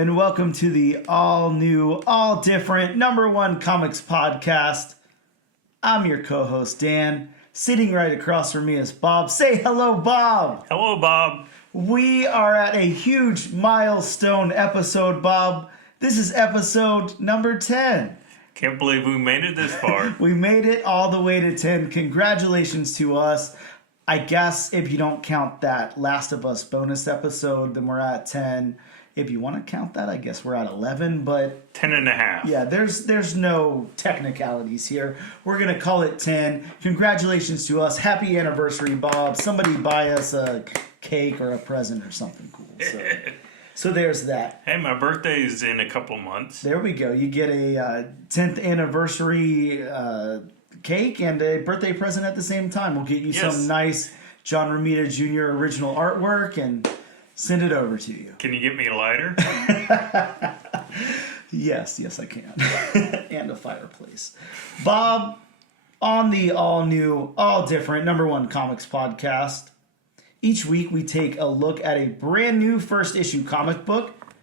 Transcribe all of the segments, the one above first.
and welcome to the all-new, all-different #1 comics podcast. I'm your co-host, Dan. Sitting right across from me is Bob. Say hello, Bob! Hello, Bob. We are at a huge milestone episode, Bob. This is episode number 10. Can't believe we made it this far. We made it all the way to 10. Congratulations to us. I guess if you don't count that Last of Us bonus episode, then we're at 10. If you want to count that, I guess we're at 11, but 10 and a half. Yeah, there's no technicalities here. We're going to call it 10. Congratulations to us. Happy anniversary, Bob. Somebody buy us a cake or a present or something cool. So there's that. Hey, my birthday's in a couple of months. There we go. You get a 10th anniversary cake and a birthday present at the same time. We'll get you some nice John Romita Jr. original artwork and send it over to you. Can you get me a lighter? Yes, I can. And a fireplace. Bob, on the all-new, all-different #1 comics podcast, each week we take a look at a brand new first issue comic book.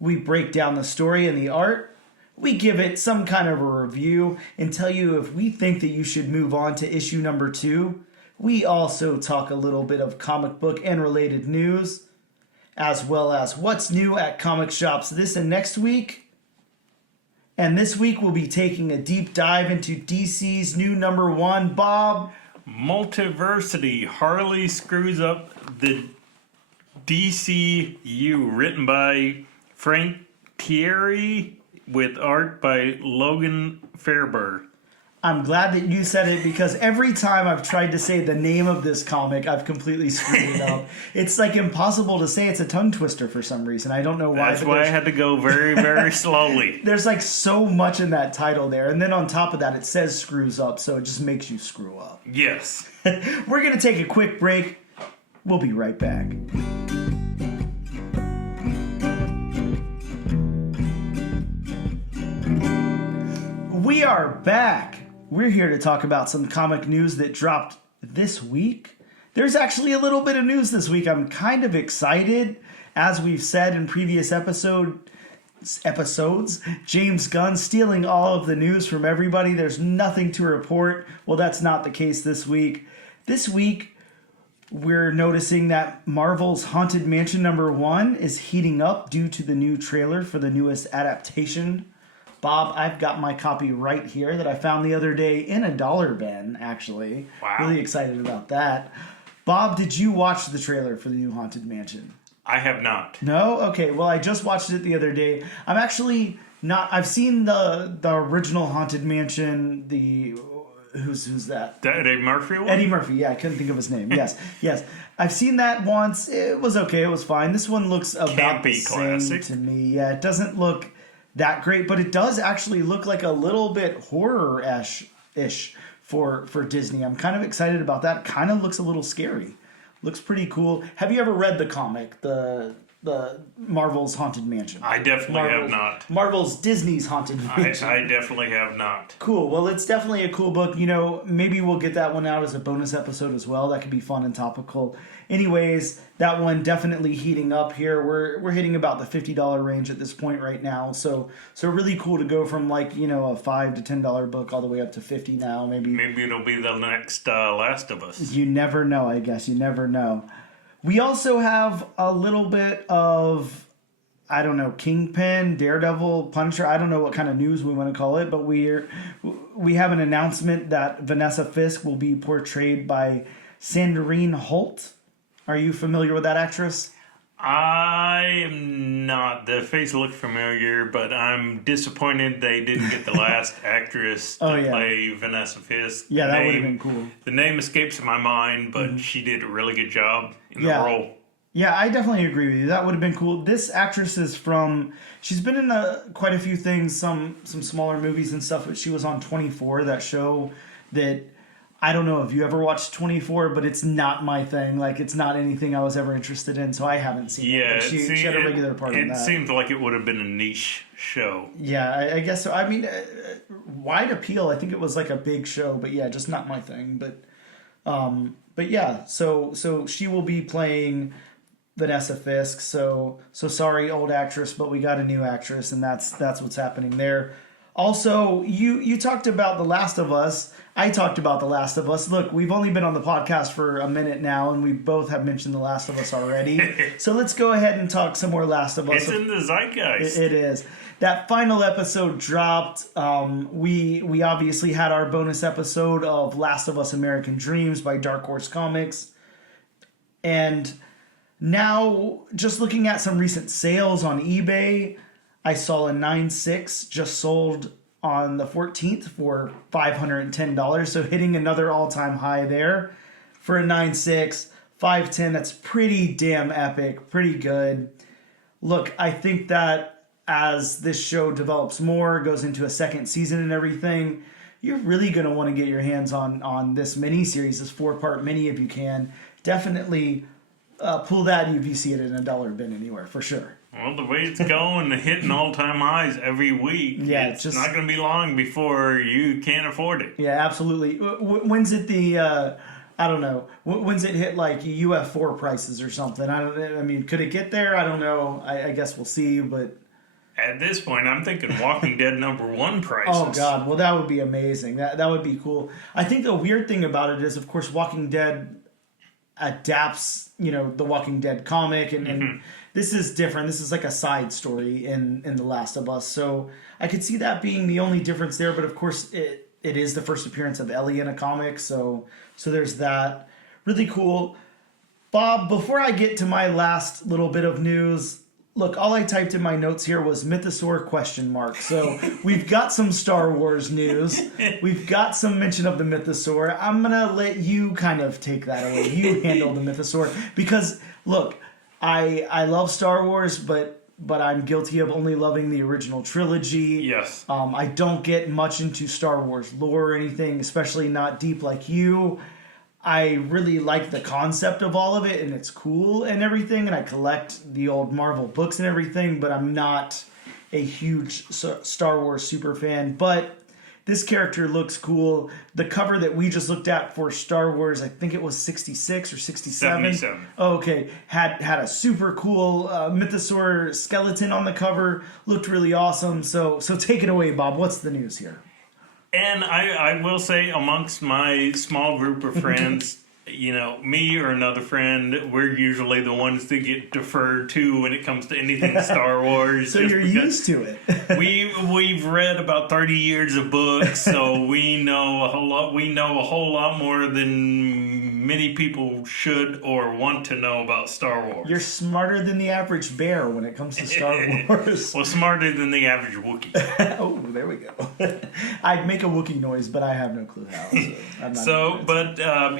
We break down the story and the art. We give it some kind of a review and tell you if we think that you should move on to issue number 2. We also talk a little bit of comic book and related news, as well as what's new at comic shops this and next week. And this week we'll be taking a deep dive into DC's new #1, Bob. Multiversity. Harley screws up the DCU, written by Frank Thierry with art by Logan Fairburn. I'm glad that you said it because every time I've tried to say the name of this comic, I've completely screwed it up. It's like impossible to say. It's a tongue twister for some reason. I don't know why. That's why I had to go very, very slowly. There's like so much in that title there. And then on top of that, it says screws up, so it just makes you screw up. Yes. We're going to take a quick break. We'll be right back. We are back. We're here to talk about some comic news that dropped this week. There's actually a little bit of news this week. I'm kind of excited. As we've said in previous episodes, James Gunn stealing all of the news from everybody. There's nothing to report. Well, that's not the case this week. This week, we're noticing that Marvel's Haunted Mansion #1 is heating up due to the new trailer for the newest adaptation. Bob, I've got my copy right here that I found the other day in a dollar bin, actually. Wow. Really excited about that. Bob, did you watch the trailer for the new Haunted Mansion? I have not. No? Okay, well, I just watched it the other day. I'm actually not... I've seen the original Haunted Mansion, Who's that? The Eddie Murphy one? Eddie Murphy, yeah, I couldn't think of his name. Yes. I've seen that once. It was okay, it was fine. This one looks about the same classic to me. Yeah, it doesn't look that great, but it does actually look like a little bit horror-ish for Disney. I'm kind of excited about that. Kind of looks a little scary. Looks pretty cool. Have you ever read the comic, the Marvel's Haunted Mansion? I definitely have not. Marvel's Disney's Haunted Mansion. I definitely have not. Cool. Well, it's definitely a cool book. You know, maybe we'll get that one out as a bonus episode as well. That could be fun and topical. Anyways, that one definitely heating up here. We're hitting about the $50 range at this point right now. So really cool to go from like, you know, a $5 to $10 book all the way up to $50 now. Maybe it'll be the next Last of Us. You never know, I guess. You never know. We also have a little bit of, I don't know, Kingpin, Daredevil, Punisher. I don't know what kind of news we want to call it, but we have an announcement that Vanessa Fisk will be portrayed by Sandrine Holt. Are you familiar with that actress? I am not. The face looked familiar, but I'm disappointed they didn't get the last actress to play Vanessa Fisk. Yeah, that would have been cool. The name escapes my mind, but she did a really good job in the role. Yeah, I definitely agree with you. That would have been cool. This actress is she's been in quite a few things, some smaller movies and stuff, but she was on 24, that show that... I don't know if you ever watched 24, but it's not my thing. Like, it's not anything I was ever interested in, so I haven't seen it. But she had a regular part in that. It seems like it would have been a niche show. Yeah, I guess so. I mean, wide appeal. I think it was like a big show, but yeah, just not my thing. But yeah, so she will be playing Vanessa Fisk. So sorry, old actress, but we got a new actress, and that's what's happening there. Also, you talked about The Last of Us. I talked about The Last of Us. Look, we've only been on the podcast for a minute now, and we both have mentioned The Last of Us already. So let's go ahead and talk some more Last of Us. It's in the zeitgeist. It is. That final episode dropped. We obviously had our bonus episode of Last of Us American Dreams by Dark Horse Comics. And now, just looking at some recent sales on eBay, I saw a 9.6 just sold on the 14th for $510. So hitting another all-time high there for a 9.6. 510, that's pretty damn epic, pretty good. Look, I think that as this show develops more, goes into a second season and everything, you're really going to want to get your hands on this mini-series, this 4-part mini if you can. Definitely pull that if you see it in a dollar bin anywhere, for sure. Well, the way it's going, hitting all-time highs every week, it's just not going to be long before you can't afford it. Yeah, absolutely. When's it I don't know. When's it hit like UF4 prices or something? I mean, could it get there? I don't know. I guess we'll see, but... At this point, I'm thinking Walking Dead #1 prices. Oh, God. Well, that would be amazing. That would be cool. I think the weird thing about it is, of course, Walking Dead adapts, the Walking Dead comic, and this is different. This is like a side story in The Last of Us. So I could see that being the only difference there, but of course it is the first appearance of Ellie in a comic, so there's that. Really cool. Bob, before I get to my last little bit of news, look, all I typed in my notes here was Mythosaur ? So we've got some Star Wars news. We've got some mention of the Mythosaur. I'm going to let you kind of take that away. You handle the Mythosaur. Because, look, I love Star Wars, but I'm guilty of only loving the original trilogy. Yes. I don't get much into Star Wars lore or anything, especially not deep like you. I really like the concept of all of it, and it's cool and everything, and I collect the old Marvel books and everything, but I'm not a huge Star Wars super fan. But this character looks cool. The cover that we just looked at for Star Wars, I think it was 66 or 67. 77. Oh, okay. Had a super cool Mythosaur skeleton on the cover. Looked really awesome. So take it away, Bob. What's the news here? And I will say, amongst my small group of friends, me or another friend, we're usually the ones that get deferred to when it comes to anything Star Wars. So you're used to it. We've read about 30 years of books, so we know a whole lot. We know a whole lot more than many people should or want to know about Star Wars. You're smarter than the average bear when it comes to Star Wars. Well, smarter than the average Wookiee. Oh, there we go. I'd make a Wookiee noise, but I have no clue how.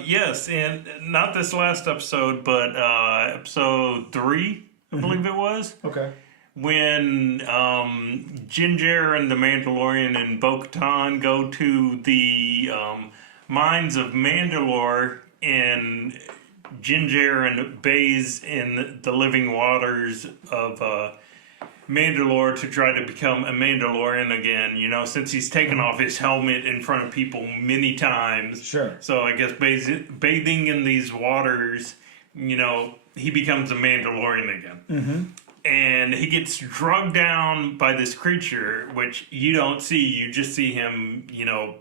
Yes, and not this last episode, but episode 3, I believe it was. Okay. When Ginger and the Mandalorian and Bo-Katan go to the mines of Mandalore, and Ginger and bathes in the living waters of Mandalore to try to become a Mandalorian again, since he's taken off his helmet in front of people many times. Sure. So I guess bathing in these waters, he becomes a Mandalorian again. Mm-hmm. And he gets drugged down by this creature, which you don't see. You just see him,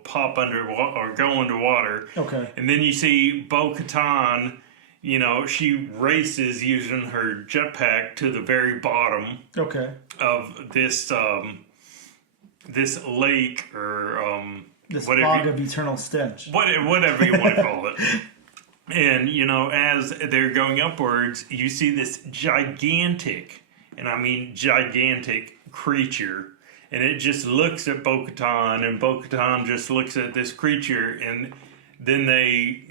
pop under or go underwater. Okay. And then you see Bo-Katan, she races using her jetpack to the very bottom. Okay. Of this this lake or this fog of eternal stench. Whatever you want to call it. And, as they're going upwards, you see this gigantic, and I mean gigantic, creature. And it just looks at Bo-Katan, and Bo-Katan just looks at this creature, and then they,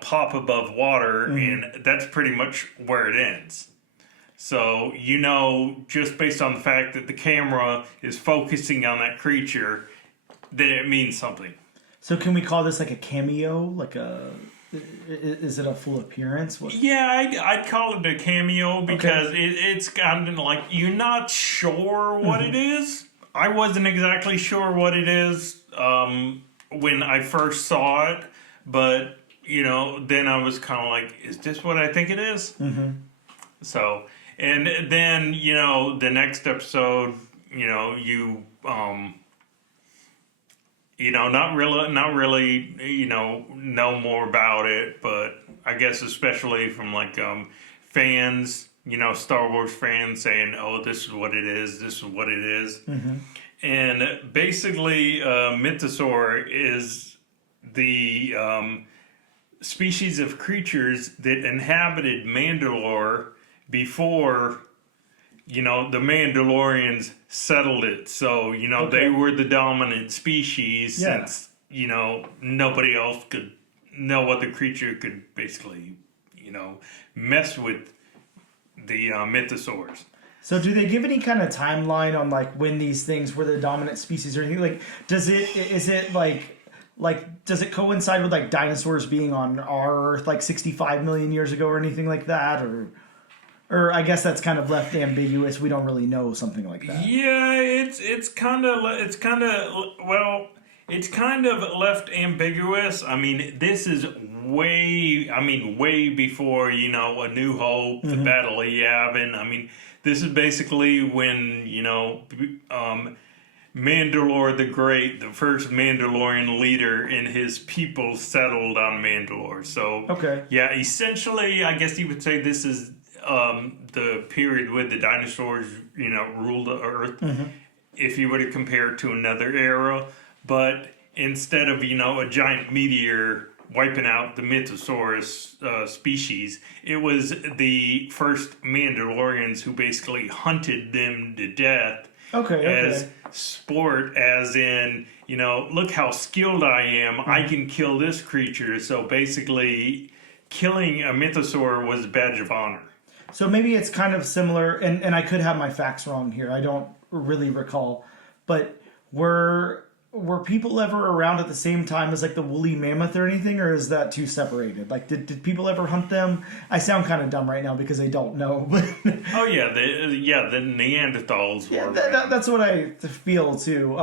pop above water, and that's pretty much where it ends. So, just based on the fact that the camera is focusing on that creature, then it means something. So can we call this like a cameo? Is it a full appearance? Yeah, I'd call it a cameo because it's kind of like you're not sure what it is. I wasn't exactly sure what it is when I first saw it, but then I was kind of like, is this what I think it is? Mm-hmm. So, and then, the next episode, not really, know more about it, but I guess especially from fans, Star Wars fans saying, "Oh, this is what it is. This is what it is." Mm-hmm. And basically, Mythosaur is the species of creatures that inhabited Mandalore before, the Mandalorians settled it. So, they were the dominant species since, nobody else could, no other creature could basically, mess with the Mythosaurs. So do they give any kind of timeline on when these things were the dominant species or anything? Does it coincide with dinosaurs being on our Earth 65 million years ago or anything like that, or I guess that's kind of left ambiguous. We don't really know something like that. Yeah, it's kind of left ambiguous. I mean, this is way before A New Hope, the Battle of Yavin. I mean, this is basically when Mandalore the Great, the first Mandalorian leader, and his people settled on Mandalore. So, yeah, essentially, I guess you would say this is the period where the dinosaurs, ruled the Earth. Mm-hmm. If you were to compare it to another era, but instead of a giant meteor wiping out the Mythosaurus species, it was the first Mandalorians who basically hunted them to death. As sport, as in, look how skilled I am. Mm-hmm. I can kill this creature. So basically, killing a Mythosaur was a badge of honor. So maybe it's kind of similar, and I could have my facts wrong here. I don't really recall, but were people ever around at the same time as the woolly mammoth or anything, or is that too separated? Did people ever hunt them? I sound kind of dumb right now because I don't know. But oh yeah, the Neanderthals. Yeah, that's what I feel too.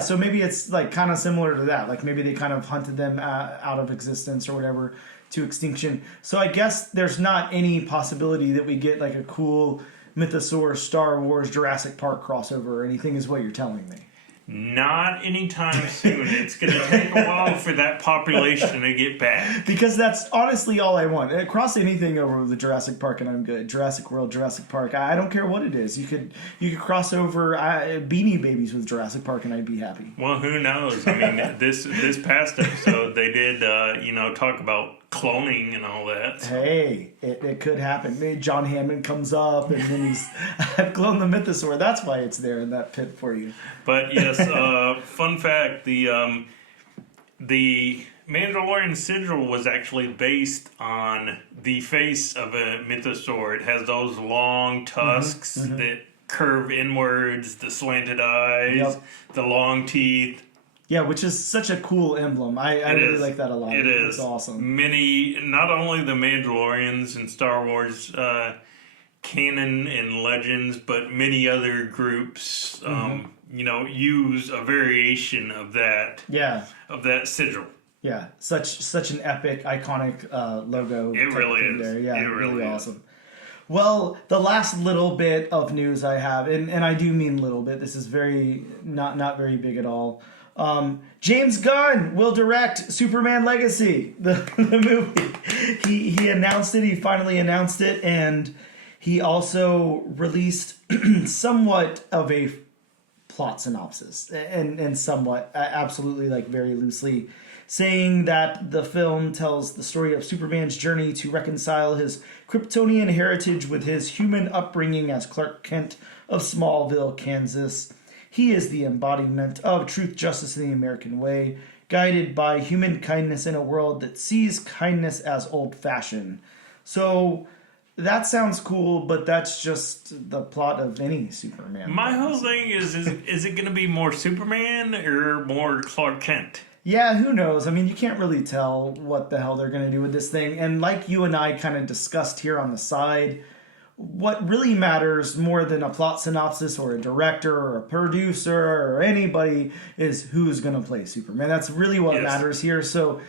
So maybe it's kind of similar to that. Maybe they kind of hunted them out of existence or whatever to extinction. So I guess there's not any possibility that we get a cool Mythosaur Star Wars Jurassic Park crossover or anything, is what you're telling me. Not anytime soon. It's going to take a while for that population to get back. Because that's honestly all I want. Cross anything over the Jurassic Park and I'm good. Jurassic World, Jurassic Park. I don't care what it is. You could cross over Beanie Babies with Jurassic Park and I'd be happy. Well, who knows? I mean, this past episode they did talk about cloning and all that. So. Hey, it could happen. Maybe John Hammond comes up and then he's I've cloned the Mythosaur. That's why it's there in that pit for you. But yes, fun fact: the Mandalorian sigil was actually based on the face of a Mythosaur. It has those long tusks that curve inwards, the slanted eyes, the long teeth. Yeah, which is such a cool emblem. I really like that a lot. It is. It's awesome. Not only the Mandalorians in Star Wars canon and legends, but many other groups, use a variation of that. Yeah. Of that sigil. Yeah, such an epic, iconic logo. It really is. There. Yeah, it really awesome. Is. Well, the last little bit of news I have, and I do mean little bit. This is very not very big at all. James Gunn will direct Superman Legacy, the movie. He announced it. He finally announced it, and he also released somewhat of a plot synopsis, and somewhat, absolutely, very loosely, saying that the film tells the story of Superman's journey to reconcile his Kryptonian heritage with his human upbringing as Clark Kent of Smallville, Kansas. He is the embodiment of truth, justice, and the American way, guided by human kindness in a world that sees kindness as old-fashioned. So that sounds cool, but that's just the plot of any Superman. My whole thing is it going to be more Superman or more Clark Kent? Yeah, who knows? I mean, you can't really tell what the hell they're going to do with this thing. And like you and I kind of discussed here on the side, what really matters more than a plot synopsis or a director or a producer or anybody is who's going to play Superman. That's really what matters here. So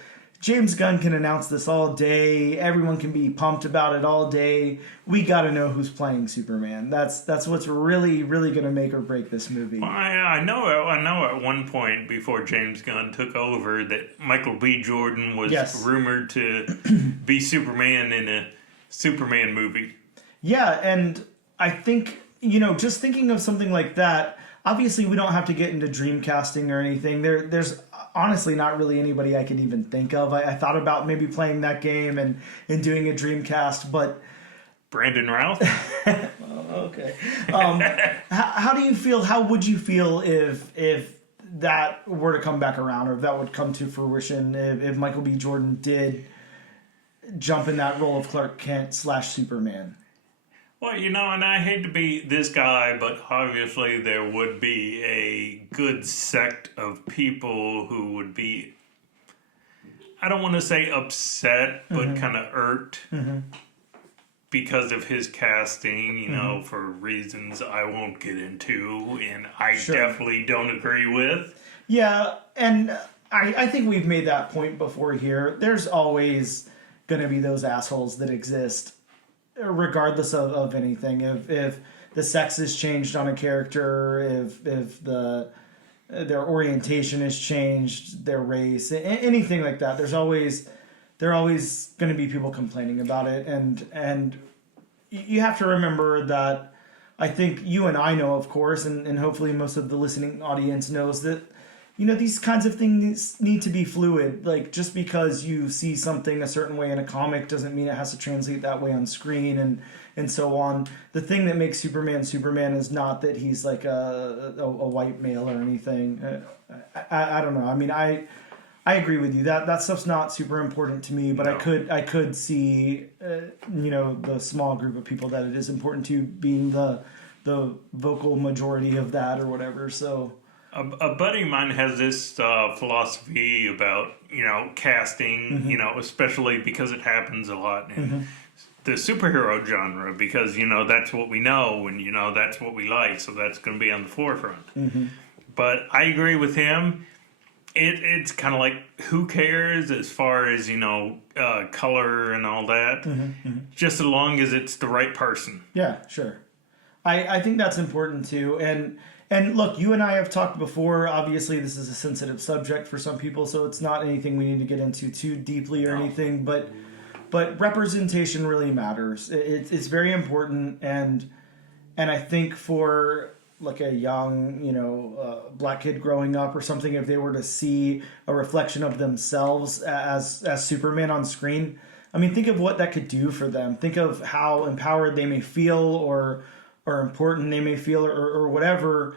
James Gunn can announce this all day. Everyone can be pumped about it all day. We got to know who's playing Superman. That's what's really, really going to make or break this movie. Well, I know at one point before James Gunn took over that Michael B. Jordan was rumored to be Superman in a Superman movie. Yeah, and I think, just thinking of something like that, obviously we don't have to get into dream casting or anything. There's honestly not really anybody I could even think of. I thought about maybe playing that game and doing a dream cast, but... Brandon Routh? Okay. How do you feel, how would you feel if that were to come back around, or if that would come to fruition, if Michael B. Jordan did jump in that role of Clark Kent / Superman? Well, and I hate to be this guy, but obviously there would be a good sect of people who would be, I don't want to say upset, but kind of irked because of his casting, for reasons I won't get into, and I definitely don't agree with. Yeah, and I think we've made that point before here. There's always going to be those assholes that exist, regardless of anything. If the sex is changed on a character, if their orientation has changed, their race, anything like that, there are always going to be people complaining about it, and you have to remember that. I think you and I know, of course, and hopefully most of the listening audience knows that, these kinds of things need to be fluid. Like, just because you see something a certain way in a comic doesn't mean it has to translate that way on screen, and so on. The thing that makes Superman is not that he's like a white male or anything. I don't know. I mean, I agree with you. That stuff's not super important to me, but no. I could see the small group of people that it is important to, being the vocal majority of that or whatever. So a buddy of mine has this philosophy about casting, especially because it happens a lot in the superhero genre, because that's what we know, and that's what we like, so that's going to be on the forefront. But I agree with him. It's kind of like, who cares as far as color and all that, just as long as it's the right person. Yeah, sure. I think that's important too. And look, you and I have talked before. Obviously, this is a sensitive subject for some people, so it's not anything we need to get into too deeply or anything. But representation really matters. It's very important, and I think for like a young, black kid growing up or something, if they were to see a reflection of themselves as Superman on screen, I mean, think of what that could do for them. Think of how empowered they may feel, or important they may feel, or whatever.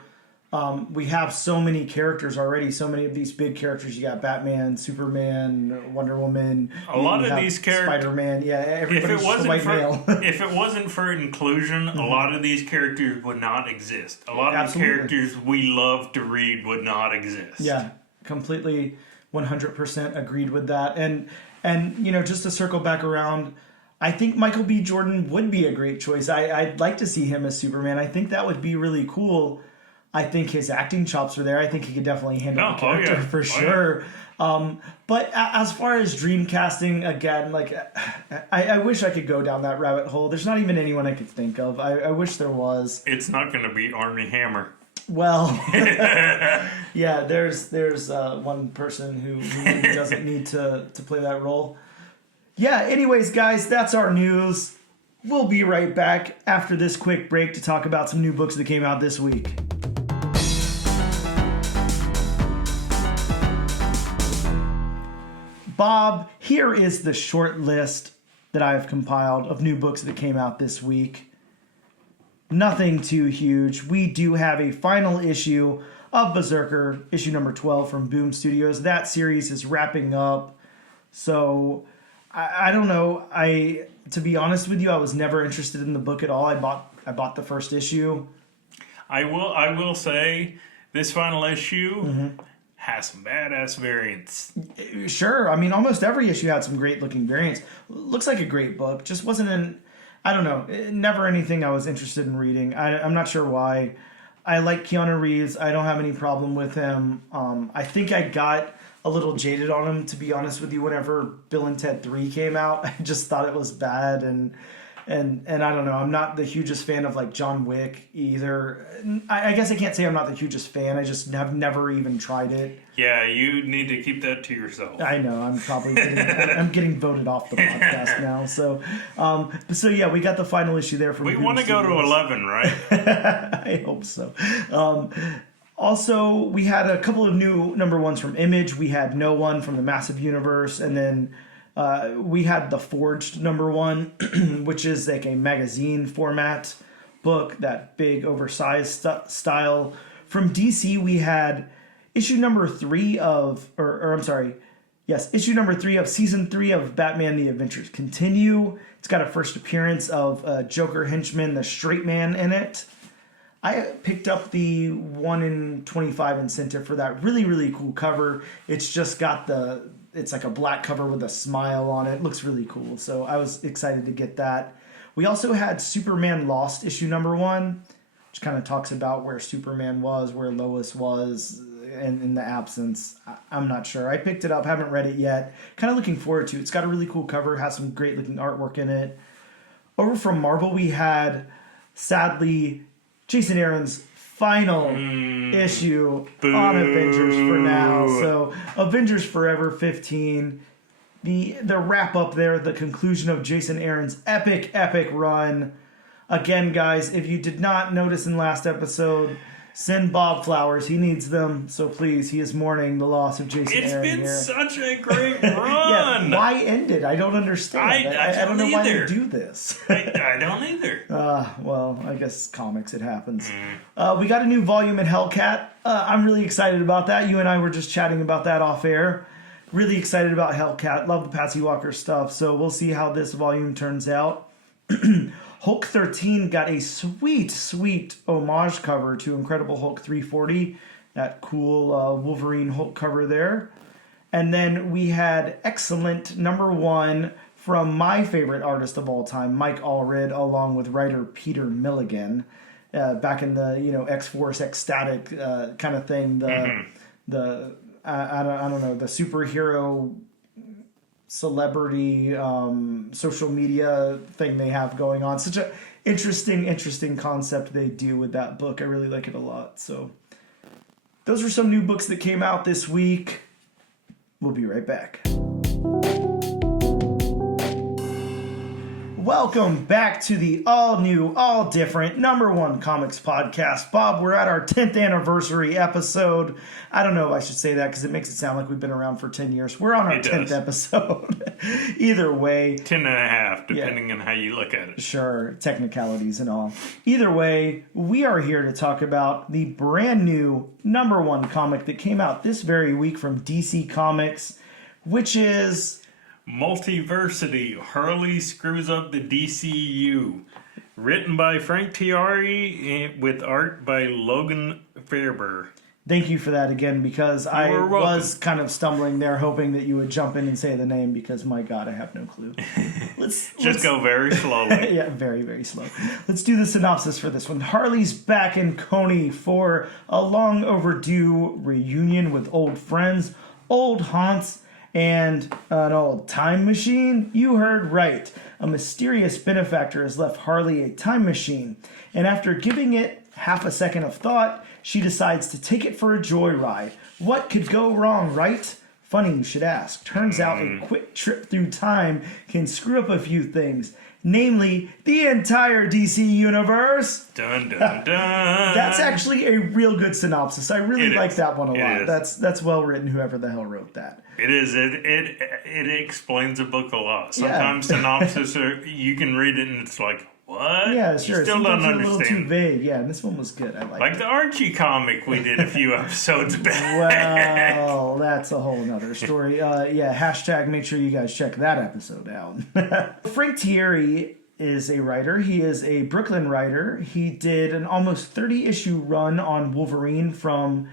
We have so many characters already, so many of these big characters. You got Batman, Superman, Wonder Woman. A lot of these characters, Spider-Man. Yeah, everybody's just a white male. If it wasn't for inclusion, a lot of these characters would not exist. A lot of the characters we love to read would not exist. Yeah, completely, 100% agreed with that. And just to circle back around, I think Michael B. Jordan would be a great choice. I'd like to see him as Superman. I think that would be really cool. I think his acting chops are there. I think he could definitely handle the character for sure. But as far as dream casting, again, like I wish I could go down that rabbit hole. There's not even anyone I could think of. I wish there was. It's not going to be Armie Hammer. Well, yeah, there's one person who maybe doesn't need to play that role. Yeah, anyways, guys, that's our news. We'll be right back after this quick break to talk about some new books that came out this week. Bob, here is the short list that I've compiled of new books that came out this week. Nothing too huge. We do have a final issue of Berserker, issue number 12 from Boom Studios. That series is wrapping up. So, I don't know. To be honest with you, I was never interested in the book at all. I bought the first issue. I will say, this final issue has some badass variants. Sure. I mean, almost every issue had some great looking variants. Looks like a great book. Just wasn't I don't know, never anything I was interested in reading. I'm not sure why. I like Keanu Reeves. I don't have any problem with him. I think I got a little jaded on him, to be honest with you, whenever Bill and Ted 3 came out. I just thought it was bad, and I don't know. I'm not the hugest fan of like John Wick either. I guess I can't say I'm not the hugest fan. I just have never even tried it. Yeah, you need to keep that to yourself. I know. I'm probably I'm getting voted off the podcast now. So yeah, we got the final issue there. We want to go to 11, right? I hope so. Also, we had a couple of new number ones from Image. We had No One from the Massive Universe, and then we had The Forged number one, which is like a magazine format book, that big oversized style. From DC, we had issue number 3 of, issue number 3 of season 3 of Batman: The Adventures Continue. It's got a first appearance of Joker henchman, the Straight Man, in it. I picked up the 1 in 25 incentive for that. Really, really cool cover. It's just got it's like a black cover with a smile on it. It looks really cool. So I was excited to get that. We also had Superman Lost issue number 1, which kind of talks about where Superman was, where Lois was, and in the absence. I'm not sure. I picked it up, haven't read it yet. Kind of looking forward to it. It's got a really cool cover, has some great looking artwork in it. Over from Marvel, we had, sadly, Jason Aaron's final issue on Avengers for now. So Avengers Forever 15, the wrap up there, the conclusion of Jason Aaron's epic run. Again, guys, if you did not notice in last episode, send Bob flowers. He needs them. So please, he is mourning the loss of Jason Aaron. It's been such a great Yeah, run. why end it? I don't understand. I don't know why they do this. I don't either. Well, I guess comics, it happens. We got a new volume at Hellcat. I'm really excited about that. You and I were just chatting about that off air. Really excited about Hellcat. Love the Patsy Walker stuff. So we'll see how this volume turns out. Hulk 13 got a sweet homage cover to Incredible Hulk 340. That cool Wolverine Hulk cover there. And then we had excellent number 1 from my favorite artist of all time, Mike Allred, along with writer Peter Milligan. Back in the X-Force ecstatic kind of thing. The I don't know, the superhero celebrity social media thing they have going on. Such a interesting concept they do with that book. I really like it a lot. So those are some new books that came out this week. We'll be right back. Welcome back to the all-new, all-different number 1 comics podcast. Bob, we're at our 10th anniversary episode. I don't know if I should say that because it makes it sound like we've been around for 10 years. We're on our 10th episode. Either way. 10 and a half, depending on how you look at it. Sure, technicalities and all. Either way, we are here to talk about the brand new number 1 comic that came out this very week from DC Comics, which is Multiversity, Harley Screws Up the DCU. Written by Frank Tieri with art by Logan Faber. Thank you for that again, because I was kind of stumbling there, hoping that you would jump in and say the name, because my God, I have no clue. Let's go very slowly. Yeah, very, very slow. Let's do the synopsis for this one. Harley's back in Coney for a long overdue reunion with old friends, old haunts, and an old time machine? You heard right. A mysterious benefactor has left Harley a time machine, and after giving it half a second of thought, she decides to take it for a joyride. What could go wrong, right? Funny you should ask. Turns out a quick trip through time can screw up a few things, namely the entire DC universe. Dun dun dun. That's actually a real good synopsis. I really like that one a lot. That's well written, whoever the hell wrote that. It is. It explains a book a lot. Sometimes synopsis you can read it and it's like, what? Yeah, sure. You still don't understand. A little too vague. Yeah, and this one was good. I like it. The Archie comic we did a few episodes back. Well, that's a whole nother story. Hashtag make sure you guys check that episode out. Frank Tieri is a writer. He is a Brooklyn writer. He did an almost 30-issue run on Wolverine from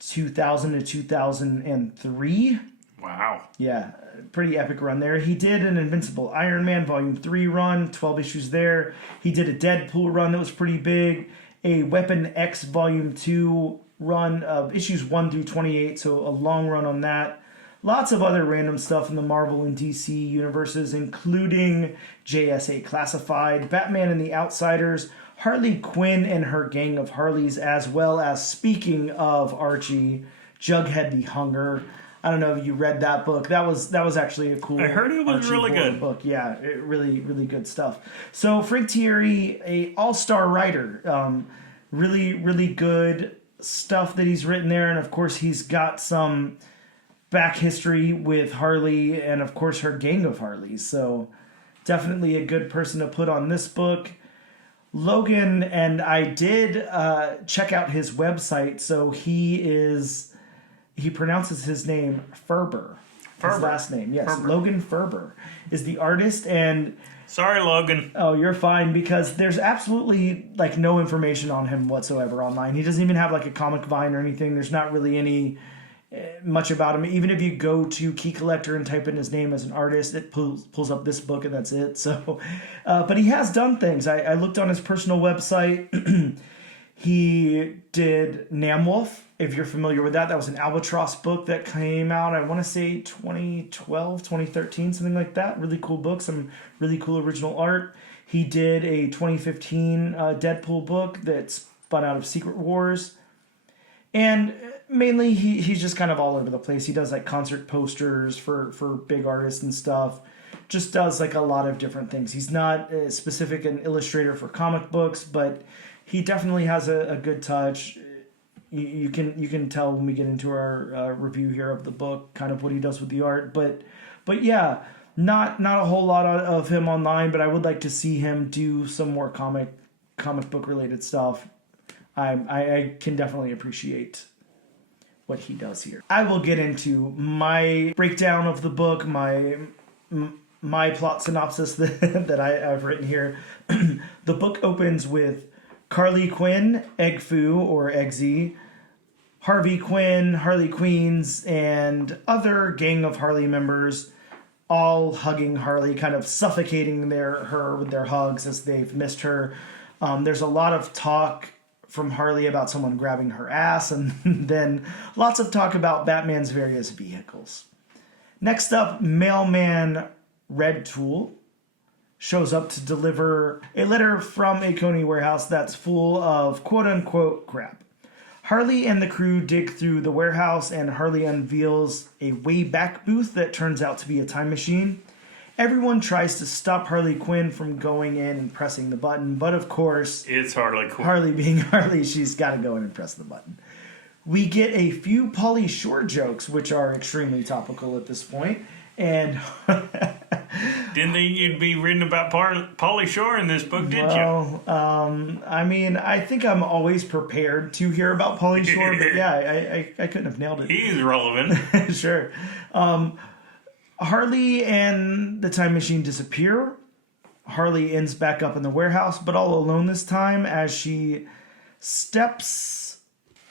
2000 to 2003. Wow. Yeah, pretty epic run there. He did an Invincible Iron Man Volume 3 run, 12 issues there. He did a Deadpool run that was pretty big. a Weapon X Volume 2 run of issues 1 through 28, so a long run on that. Lots of other random stuff in the Marvel and DC universes, including JSA Classified, Batman and the Outsiders, Harley Quinn and her gang of Harleys, as well as, speaking of Archie, Jughead the Hunger. I don't know if you read that book. That was actually a cool. I heard it was Archie really horror good book. Yeah, really good stuff. So Frank Thierry, a all-star writer, really good stuff that he's written there, and of course he's got some back history with Harley and of course her gang of Harleys. So definitely a good person to put on this book. Logan, and I did check out his website. So he pronounces his name Ferber. His last name, yes. Ferber. Logan Ferber is the artist, and sorry, Logan. Oh, you're fine, because there's absolutely like no information on him whatsoever online. He doesn't even have like a comic vine or anything. There's not really any much about him. Even if you go to Key Collector and type in his name as an artist, it pulls up this book and that's it. So, but he has done things. I looked on his personal website. He did Namwolf, if you're familiar with that. That was an Albatross book that came out, I want to say 2012, 2013, something like that. Really cool book, some really cool original art. He did a 2015 Deadpool book that spun out of Secret Wars. And mainly he's just kind of all over the place. He does like concert posters for big artists and stuff. Just does like a lot of different things. He's not a specific an illustrator for comic books, but he definitely has a good touch. You can tell when we get into our review here of the book, kind of what he does with the art. But yeah, not a whole lot of him online, but I would like to see him do some more comic book related stuff. I can definitely appreciate what he does here. I will get into my breakdown of the book, my plot synopsis that I've written here. The book opens with Harley Quinn, Egg Foo or Eggsy, Harvey Quinn, Harley Queens, and other gang of Harley members all hugging Harley, kind of suffocating her with their hugs as they've missed her. There's a lot of talk from Harley about someone grabbing her ass, and then lots of talk about Batman's various vehicles. Next up, Mailman Red Tool shows up to deliver a letter from a Coney warehouse that's full of quote-unquote crap. Harley and the crew dig through the warehouse, and Harley unveils a way-back booth that turns out to be a time machine. Everyone tries to stop Harley Quinn from going in and pressing the button, but of course, it's Harley Quinn. Harley being Harley, she's got to go in and press the button. We get a few Pauly Shore jokes, which are extremely topical at this point, and didn't think you'd be reading about Pauly Shore in this book, did you? I mean, I think I'm always prepared to hear about Pauly Shore, but yeah, I couldn't have nailed it. He's relevant. Sure. Harley and the time machine disappear. Harley ends back up in the warehouse, but all alone this time. As she steps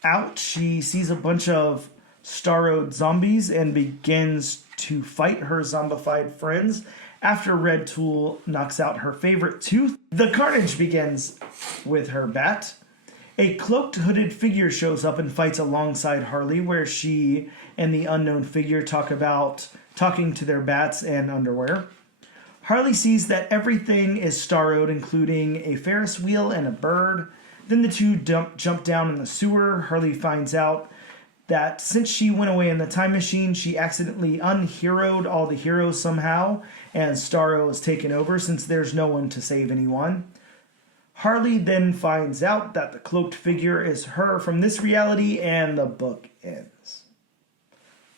out, she sees a bunch of Starroad zombies and begins to fight her zombified friends. After Red Tool knocks out her favorite tooth, the carnage begins with her bat. A cloaked, hooded figure shows up and fights alongside Harley, where she and the unknown figure talking to their bats and underwear. Harley sees that everything is Starroad, including a Ferris wheel and a bird. Then the two jump down in the sewer. Harley finds out that since she went away in the time machine, she accidentally unheroed all the heroes somehow, and Starro is taken over since there's no one to save anyone. Harley then finds out that the cloaked figure is her from this reality, and the book ends.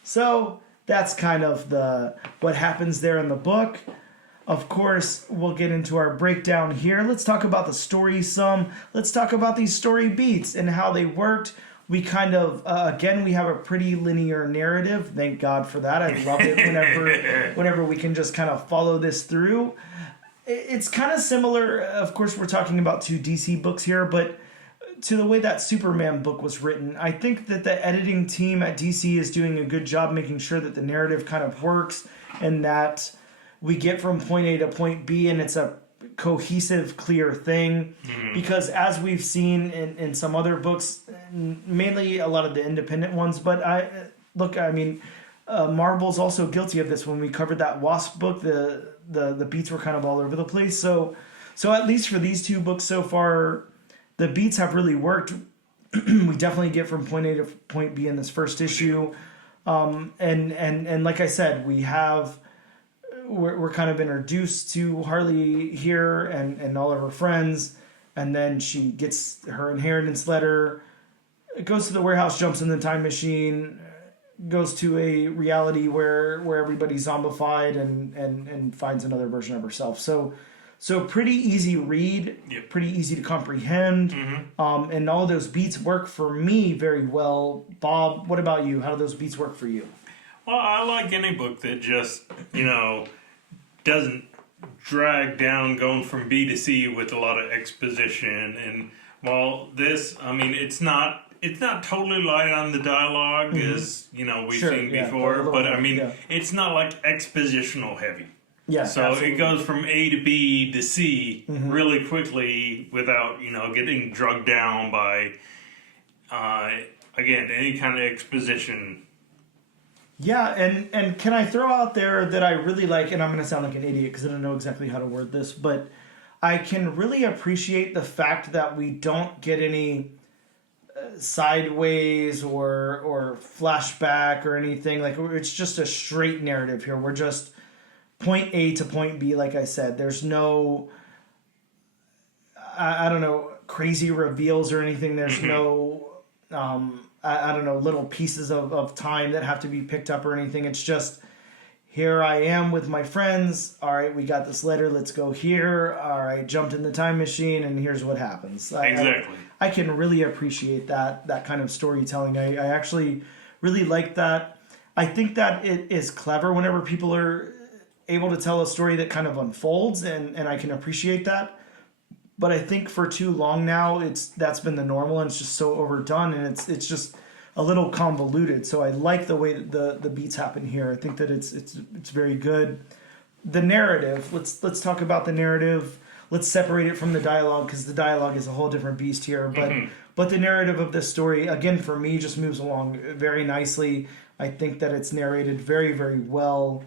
So that's kind of what happens there in the book. Of course, we'll get into our breakdown here. Let's talk about the story some. Let's talk about these story beats and how they worked. We kind of, again, we have a pretty linear narrative. Thank God for that. I love it whenever we can just kind of follow this through. It's kind of similar. Of course, we're talking about two DC books here, but to the way that Superman book was written, I think that the editing team at DC is doing a good job making sure that the narrative kind of works and that we get from point A to point B, and it's a cohesive, clear thing. Because as we've seen in some other books, mainly a lot of the independent ones, but Marvel's also guilty of this. When we covered that Wasp book, the beats were kind of all over the place. So at least for these two books so far, the beats have really worked. We definitely get from point A to point B in this first issue. And like I said, we're kind of introduced to Harley here and all of her friends, and then she gets her inheritance letter, goes to the warehouse, jumps in the time machine, goes to a reality where everybody's zombified and finds another version of herself. So pretty easy read, pretty easy to comprehend, and all of those beats work for me very well. Bob, what about you? How do those beats work for you? Well, I like any book that just, doesn't drag down going from B to C with a lot of exposition. And while this, it's not totally light on the dialogue as, we've seen before, but it's not like expositional heavy. Yeah, so absolutely. It goes from A to B to C really quickly without, getting drugged down by, again, any kind of exposition. Yeah, and can I throw out there that I really like, and I'm going to sound like an idiot because I don't know exactly how to word this, but I can really appreciate the fact that we don't get any sideways or flashback or anything. Like, it's just a straight narrative here. We're just point A to point B, like I said. There's no, I don't know, crazy reveals or anything. There's no, I don't know, little pieces of time that have to be picked up or anything. It's just, here I am with my friends. All right, we got this letter. Let's go here. All right, jumped in the time machine, and here's what happens. Exactly. I can really appreciate that kind of storytelling. I actually really like that. I think that it is clever whenever people are able to tell a story that kind of unfolds, and I can appreciate that. But I think for too long now, that's been the normal, and it's just so overdone, and it's just a little convoluted. So I like the way that the beats happen here. I think that it's very good. The narrative. Let's talk about the narrative. Let's separate it from the dialogue, because the dialogue is a whole different beast here. But the narrative of this story, again, for me, just moves along very nicely. I think that it's narrated very, very well.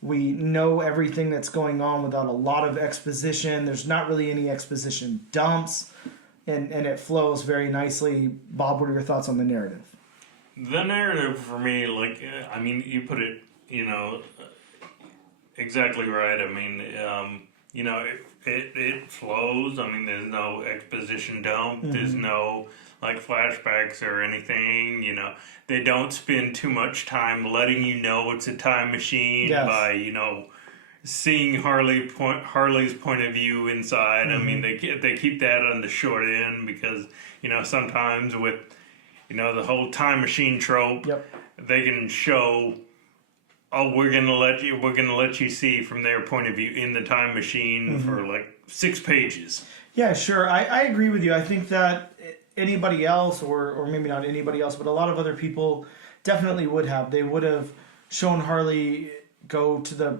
We know everything that's going on without a lot of exposition. There's not really any exposition dumps, and it flows very nicely. Bob, what are your thoughts on the narrative? The narrative for me, you put it, exactly right. It flows. There's no exposition dump. There's no flashbacks or anything. They don't spend too much time letting you know it's a time machine by seeing Harley's point of view inside. They keep that on the short end because sometimes with the whole time machine trope, they can show, oh, we're gonna let you see from their point of view in the time machine for 6 pages. Yeah, sure. I agree with you. I think that anybody else, or maybe not anybody else, but a lot of other people definitely would have. They would have shown Harley go to the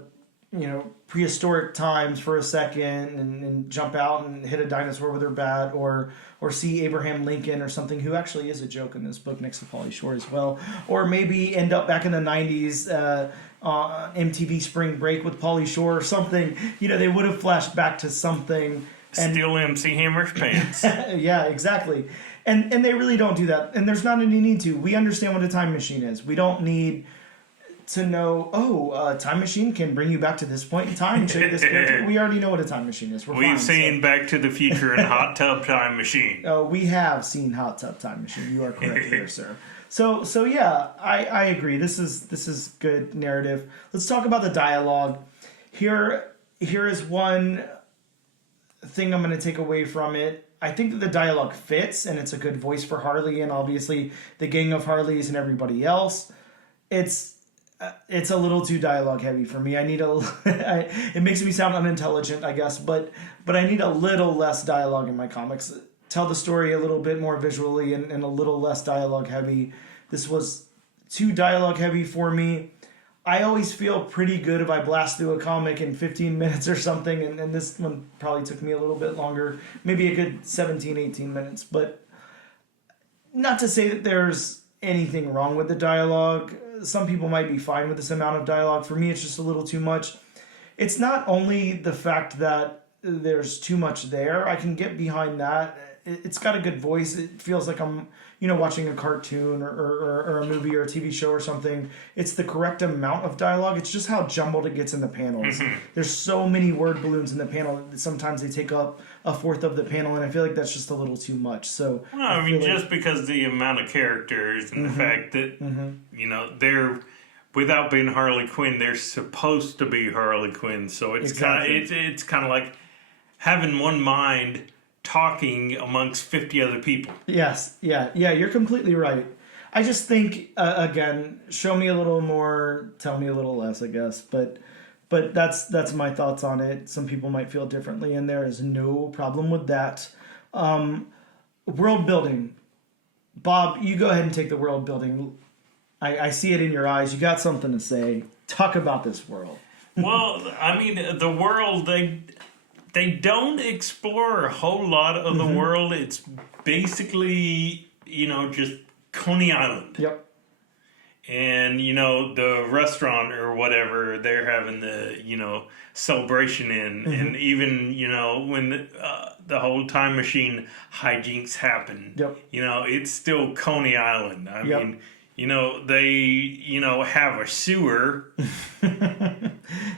prehistoric times for a second and jump out and hit a dinosaur with her bat, or see Abraham Lincoln or something, who actually is a joke in this book next to Pauly Shore as well, or maybe end up back in the 90s MTV Spring Break with Pauly Shore or something. They would have flashed back to something. Steal MC Hammer's pants. Yeah, exactly. And they really don't do that, and there's not any need to. We understand what a time machine is. We don't need to know, a time machine can bring you back to this point in time and show you this character. We already know what a time machine is. We've seen Back to the Future and Hot Tub Time Machine. We have seen Hot Tub Time Machine. You are correct here, sir. So yeah, I agree. This is good narrative. Let's talk about the dialogue. Here is one thing I'm going to take away from it. I think that the dialogue fits, and it's a good voice for Harley and obviously the gang of Harleys and everybody else. It's a little too dialogue heavy for me. I need it makes me sound unintelligent, I guess, but I need a little less dialogue in my comics. Tell the story a little bit more visually and a little less dialogue heavy. This was too dialogue heavy for me. I always feel pretty good if I blast through a comic in 15 minutes or something, and this one probably took me a little bit longer, maybe a good 17, 18 minutes, but not to say that there's anything wrong with the dialogue. Some people might be fine with this amount of dialogue. For me, it's just a little too much. It's not only the fact that there's too much there. I can get behind that. It's got a good voice. It feels like I'm, watching a cartoon or a movie or a TV show or something. It's the correct amount of dialogue. It's just how jumbled it gets in the panels. There's so many word balloons in the panel that sometimes they take up a fourth of the panel, and I feel like that's just a little too much. So well, I mean, just because the amount of characters and the fact that they're without being Harley Quinn, they're supposed to be Harley Quinn. So it's it's kind of like having one mind talking amongst 50 other people. Yes, yeah, you're completely right. I just think, again, show me a little more, tell me a little less, I guess. But that's my thoughts on it. Some people might feel differently, and there is no problem with that. World building. Bob, you go ahead and take the world building. I see it in your eyes. You got something to say. Talk about this world. Well, I mean, the world, they don't explore a whole lot of the world. It's basically, just Coney Island. Yep. And, the restaurant or whatever, they're having the, celebration in. And even, when the whole time machine hijinks happen, it's still Coney Island. I mean, they, have a sewer.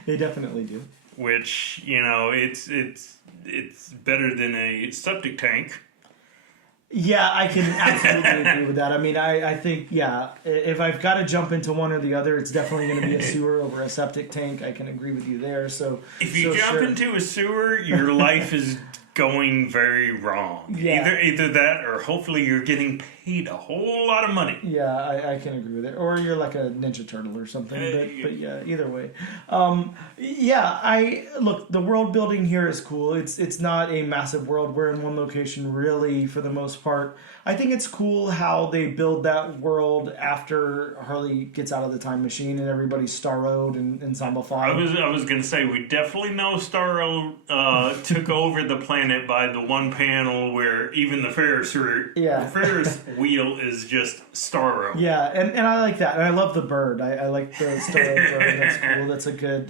They definitely do. Which, it's better than a septic tank. Yeah, I can absolutely agree with that. I mean, I think, if I've got to jump into one or the other, it's definitely going to be a sewer over a septic tank. I can agree with you there. So if you jump into a sewer, your life is going very wrong. Yeah. Either that, or hopefully you're getting paid a whole lot of money. Yeah, I can agree with it. Or you're like a Ninja Turtle or something. But yeah, either way. Look, the world building here is cool. It's not a massive world. We're in one location, really, for the most part. I think it's cool how they build that world after Harley gets out of the time machine and everybody's Starro'd and zombified. I was going to say, we definitely know Starro took over the planet by the one panel where even the Ferris wheel is just Starro. Yeah, and I like that. And I love the bird. I like the Starro bird. That's cool. That's a good,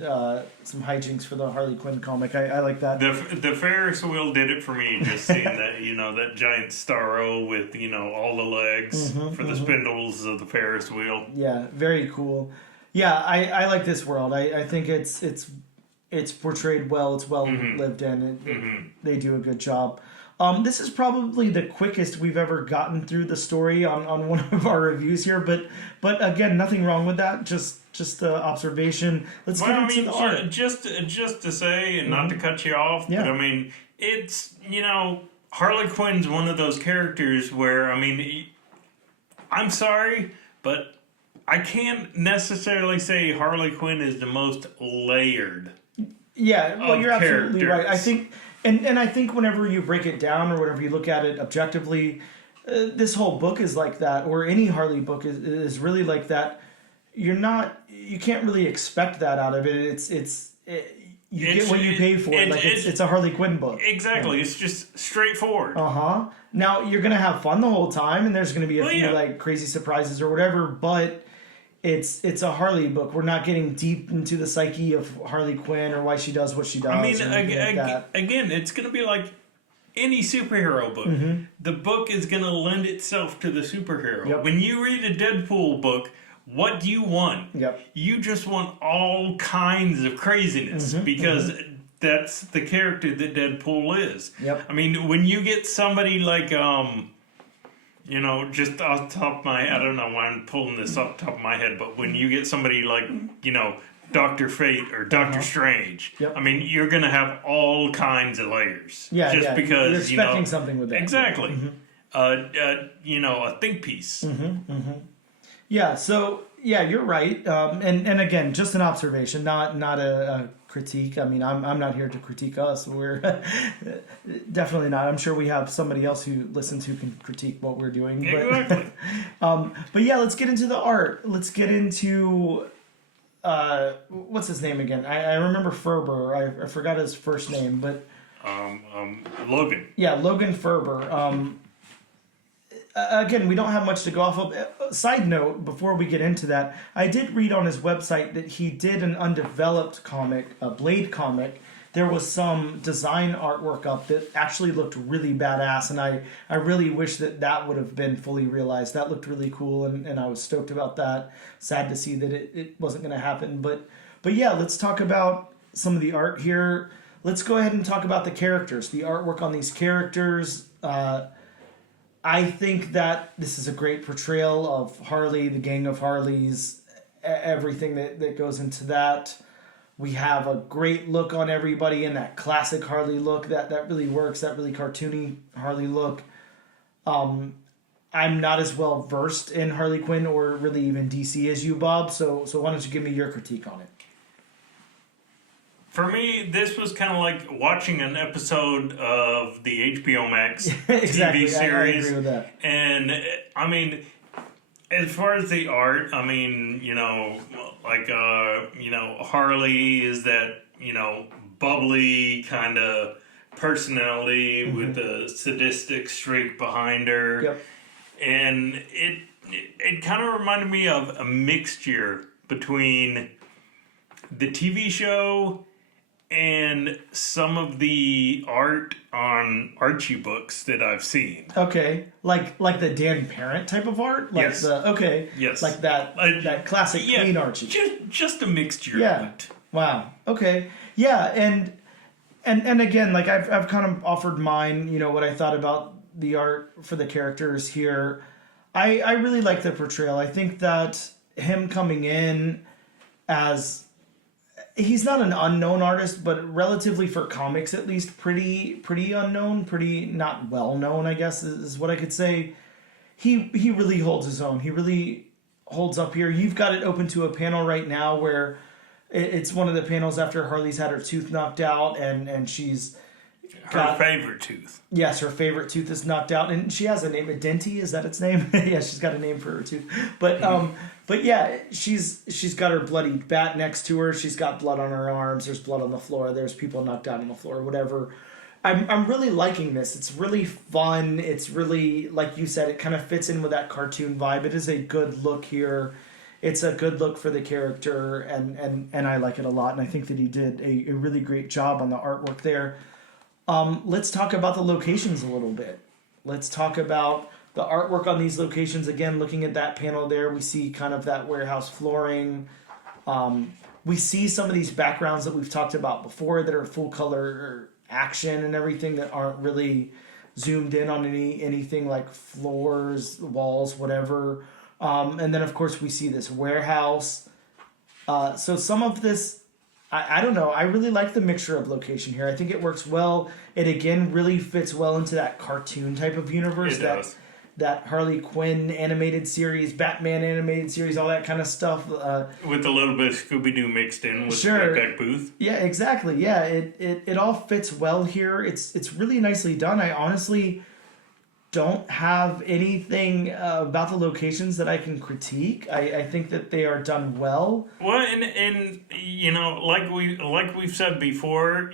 some hijinks for the Harley Quinn comic. I like that. The Ferris wheel did it for me, just seeing that, that giant Starro with, all the legs for the spindles of the Ferris wheel. Yeah, very cool. Yeah, I like this world. I think it's portrayed well. It's well lived in. They do a good job. This is probably the quickest we've ever gotten through the story on one of our reviews here. But again, nothing wrong with that. Just observation. Let's get into the art. Just to say, and not to cut you off, but I mean, it's Harley Quinn's one of those characters where I'm sorry, but I can't necessarily say Harley Quinn is the most layered. Yeah, well, you're absolutely characters. right. I think, and I think whenever you break it down or whenever you look at it objectively, this whole book is like that, or any Harley book is really like that. You can't really expect that out of it. You get what you pay for. It's a Harley Quinn book. Exactly. Yeah. It's just straightforward. Now you're gonna have fun the whole time, and there's gonna be a few crazy surprises or whatever, but. It's a Harley book. We're not getting deep into the psyche of Harley Quinn or why she does what she does. I mean, again, it's going to be like any superhero book. The book is going to lend itself to the superhero. Yep. When you read a Deadpool book, what do you want? Yep. You just want all kinds of craziness because that's the character that Deadpool is. Yep. I mean, when you get somebody like... just off the top of my head, I don't know why I'm pulling this off the top of my head, but when you get somebody like, Dr. Fate or Doctor Strange, Yep. I mean, you're going to have all kinds of layers. Yeah, just because, you're expecting something with that. Exactly. A think piece. Yeah, so, you're right. And again, just an observation, not a critique. I mean, I'm not here to critique us. We're definitely not. I'm sure we have somebody else who listens who can critique what we're doing. Exactly. But yeah, let's get into the art. Let's get into what's his name again? I remember Ferber. I forgot his first name, but Logan. Yeah, Logan Ferber. Again, we don't have much to go off of. Side note, before we get into that, I did read on his website that he did an undeveloped comic, a Blade comic. There was some design artwork up that actually looked really badass, and I really wish that would have been fully realized. That looked really cool, and I was stoked about that. Sad to see that it wasn't going to happen. But yeah, let's talk about some of the art here. Let's go ahead and talk about the characters, the artwork on these characters. I think that this is a great portrayal of Harley, the gang of Harleys, everything that goes into that. We have a great look on everybody in that classic Harley look that really works, that really cartoony Harley look. I'm not as well versed in Harley Quinn or really even DC as you, Bob, so why don't you give me your critique on it? For me, this was kind of like watching an episode of the HBO Max Exactly. TV series. I agree with that. And, I mean, as far as the art, I mean, Harley is that, bubbly kind of personality with a sadistic streak behind her. Yep. And it kind of reminded me of a mixture between the TV show and some of the art on Archie books that I've seen. Okay, like the Dan Parent type of art, like Yes. Yes. like that classic clean Archie. Just a mixture of Yeah. it. Wow. Okay. Yeah, and again, like I've kind of offered mine. What I thought about the art for the characters here. I really like the portrayal. I think that him coming in as he's not an unknown artist, but relatively for comics at least, pretty unknown, pretty not well known, I guess is what I could say. He really holds his own. He really holds up here. You've got it open to a panel right now where it's one of the panels after Harley's had her tooth knocked out, and she's Her favorite tooth. Yes, her favorite tooth is knocked out, and she has a name. Denty, is that its name? Yeah, she's got a name for her tooth. But yeah, she's got her bloody bat next to her. She's got blood on her arms. There's blood on the floor. There's people knocked out on the floor. Whatever. I'm really liking this. It's really fun. It's really, like you said, it kind of fits in with that cartoon vibe. It is a good look here. It's a good look for the character, and I like it a lot. And I think that he did a really great job on the artwork there. Let's talk about the locations a little bit. Let's talk about the artwork on these locations. Again, looking at that panel there, we see kind of that warehouse flooring. We see some of these backgrounds that we've talked about before that are full color action and everything that aren't really zoomed in on anything like floors, walls, whatever. And then, of course, we see this warehouse. So some of this, I don't know. I really like the mixture of location here. I think it works well. It, again, really fits well into that cartoon type of universe. It does. That Harley Quinn animated series, Batman animated series, all that kind of stuff. With a little bit of Scooby-Doo mixed in with Sure. Redback Booth. Yeah, exactly. Yeah, it all fits well here. It's really nicely done. I honestly don't have anything about the locations that I can critique. I think that they are done well. Well, and like we've said before,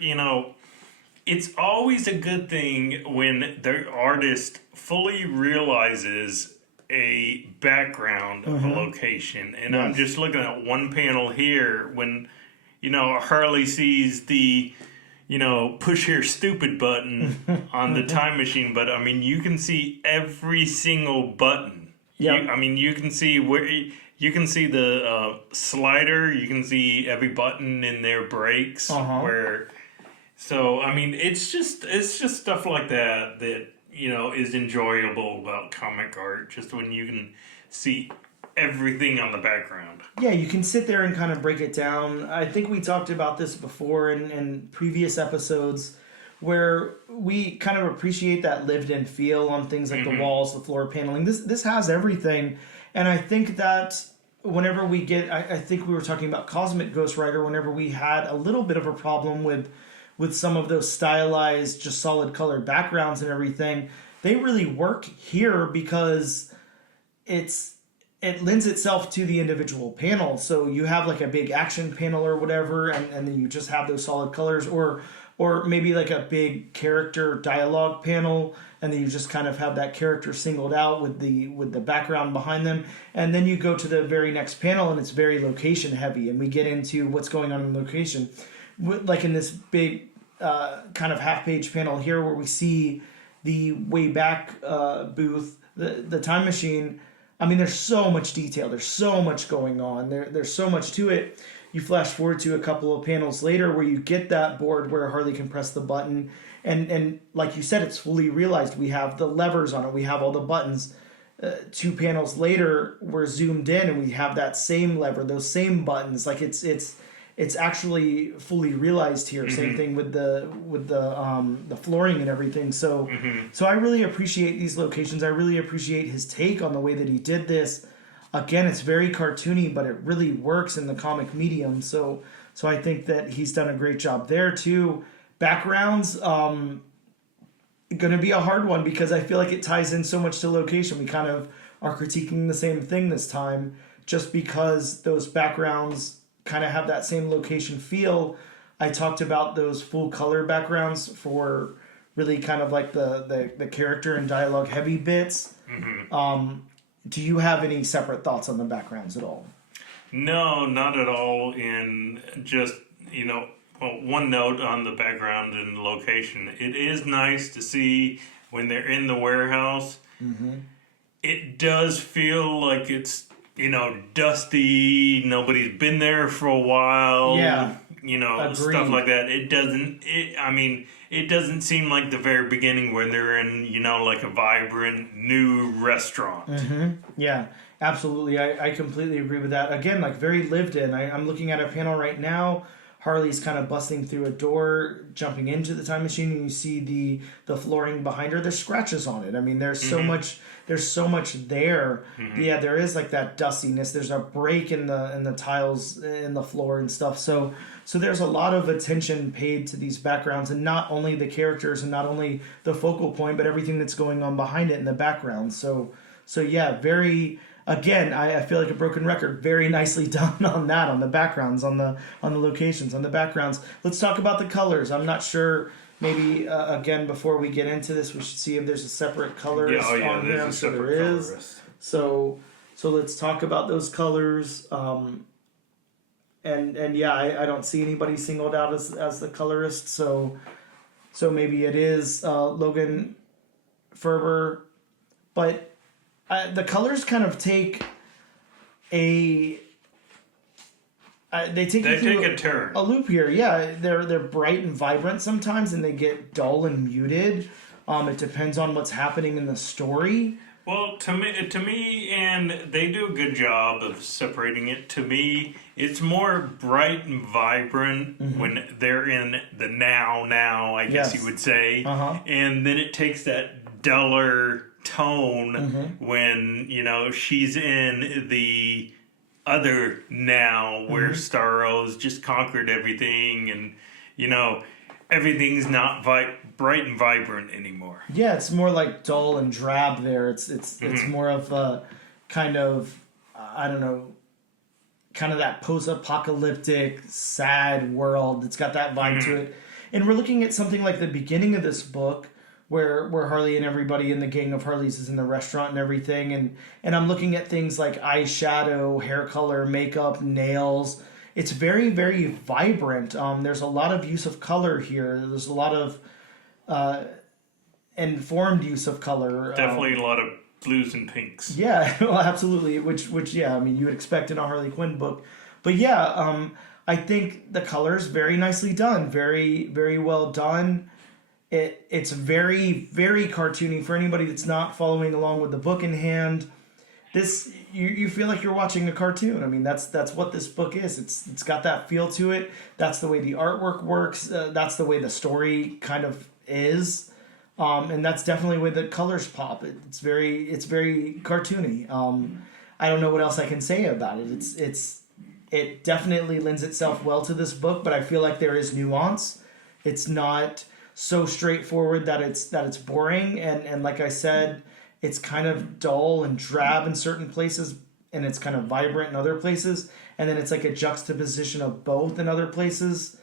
it's always a good thing when the artist fully realizes a background of a location. And I'm just looking at one panel here when, Harley sees the, push here stupid button on the time machine. But, I mean, you can see every single button. Yeah. You can see where... You can see the slider. You can see every button in their brakes. So, I mean, it's just stuff like that is enjoyable about comic art. Just when you can see everything on the background. Yeah, you can sit there and kind of break it down. I think we talked about this before in previous episodes where we kind of appreciate that lived-in feel on things like the walls, the floor paneling. This has everything. And I think that whenever we get... I think we were talking about Cosmic Ghost Rider whenever we had a little bit of a problem with some of those stylized, just solid colored backgrounds and everything. They really work here because it lends itself to the individual panel. So you have like a big action panel or whatever, and then you just have those solid colors, or maybe like a big character dialogue panel, and then you just kind of have that character singled out with the background behind them. And then you go to the very next panel, and it's very location heavy, and we get into what's going on in location. Like in this big kind of half-page panel here where we see the way back booth, the time machine. I mean, there's so much detail. There's so much going on. There's so much to it. You flash forward to a couple of panels later where you get that board where Harley can press the button. And like you said, it's fully realized. We have the levers on it. We have all the buttons. 2 panels later, we're zoomed in and we have that same lever, those same buttons. Like it's actually fully realized here. Same thing with the flooring and everything. So so I really appreciate these locations. I really appreciate his take on the way that he did this. Again, it's very cartoony, but it really works in the comic medium. So I think that he's done a great job there too. Backgrounds, going to be a hard one because I feel like it ties in so much to location. We kind of are critiquing the same thing this time, just because those backgrounds kind of have that same location feel. I talked about those full color backgrounds for really kind of like the character and dialogue heavy bits. Do you have any separate thoughts on the backgrounds at all? No, not at all. In just, one note on the background and location. It is nice to see when they're in the warehouse. It does feel like it's, dusty, nobody's been there for a while. Yeah. Agreed. Stuff like that. It doesn't seem like the very beginning where they're in, like a vibrant new restaurant. Yeah, absolutely. I completely agree with that. Again, like very lived in. I'm looking at a panel right now. Harley's kind of busting through a door, jumping into the time machine, and you see the flooring behind her. There's scratches on it. I mean, there's so much. There's so much there. Yeah, there is like that dustiness. There's a break in the tiles in the floor and stuff. So there's a lot of attention paid to these backgrounds, and not only the characters and not only the focal point, but everything that's going on behind it in the background. So yeah, very. Again, I feel like a broken record. Very nicely done on that, on the backgrounds, on the locations, on the backgrounds. Let's talk about the colors. I'm not sure. Maybe again, before we get into this, we should see if there's a separate colors on here. I'm sure there is. So let's talk about those colors. And yeah, I don't see anybody singled out as the colorist. So maybe it is Logan Ferber, but. The colors kind of take they take a turn, a loop here. Yeah, they're bright and vibrant sometimes, and they get dull and muted. It depends on what's happening in the story. Well, to me, and they do a good job of separating it. To me, it's more bright and vibrant when they're in the now, I guess you would say. And then it takes that duller tone when, she's in the other now where Starro's just conquered everything and, everything's not bright and vibrant anymore. Yeah, it's more like dull and drab there. It's more of a kind of, I don't know, kind of that post-apocalyptic, sad world. It's got that vibe to it. And we're looking at something like the beginning of this book where Harley and everybody in the gang of Harleys is in the restaurant and everything. And I'm looking at things like eyeshadow, hair color, makeup, nails. It's very, very vibrant. There's a lot of use of color here. There's a lot of informed use of color. Definitely a lot of blues and pinks. Yeah, well, absolutely. Which yeah, I mean, you would expect in a Harley Quinn book. But yeah, I think the color's very nicely done. Very, very well done. It's very, very cartoony for anybody that's not following along with the book in hand. This you feel like you're watching a cartoon. I mean, that's what this book is. It's got that feel to it. That's the way the artwork works. That's the way the story kind of is, and that's definitely the way the colors pop. It's very cartoony. I don't know what else I can say about it. It definitely lends itself well to this book, but I feel like there is nuance. It's not so straightforward that it's boring, and like I said, it's kind of dull and drab in certain places, and it's kind of vibrant in other places, and then it's like a juxtaposition of both in other places.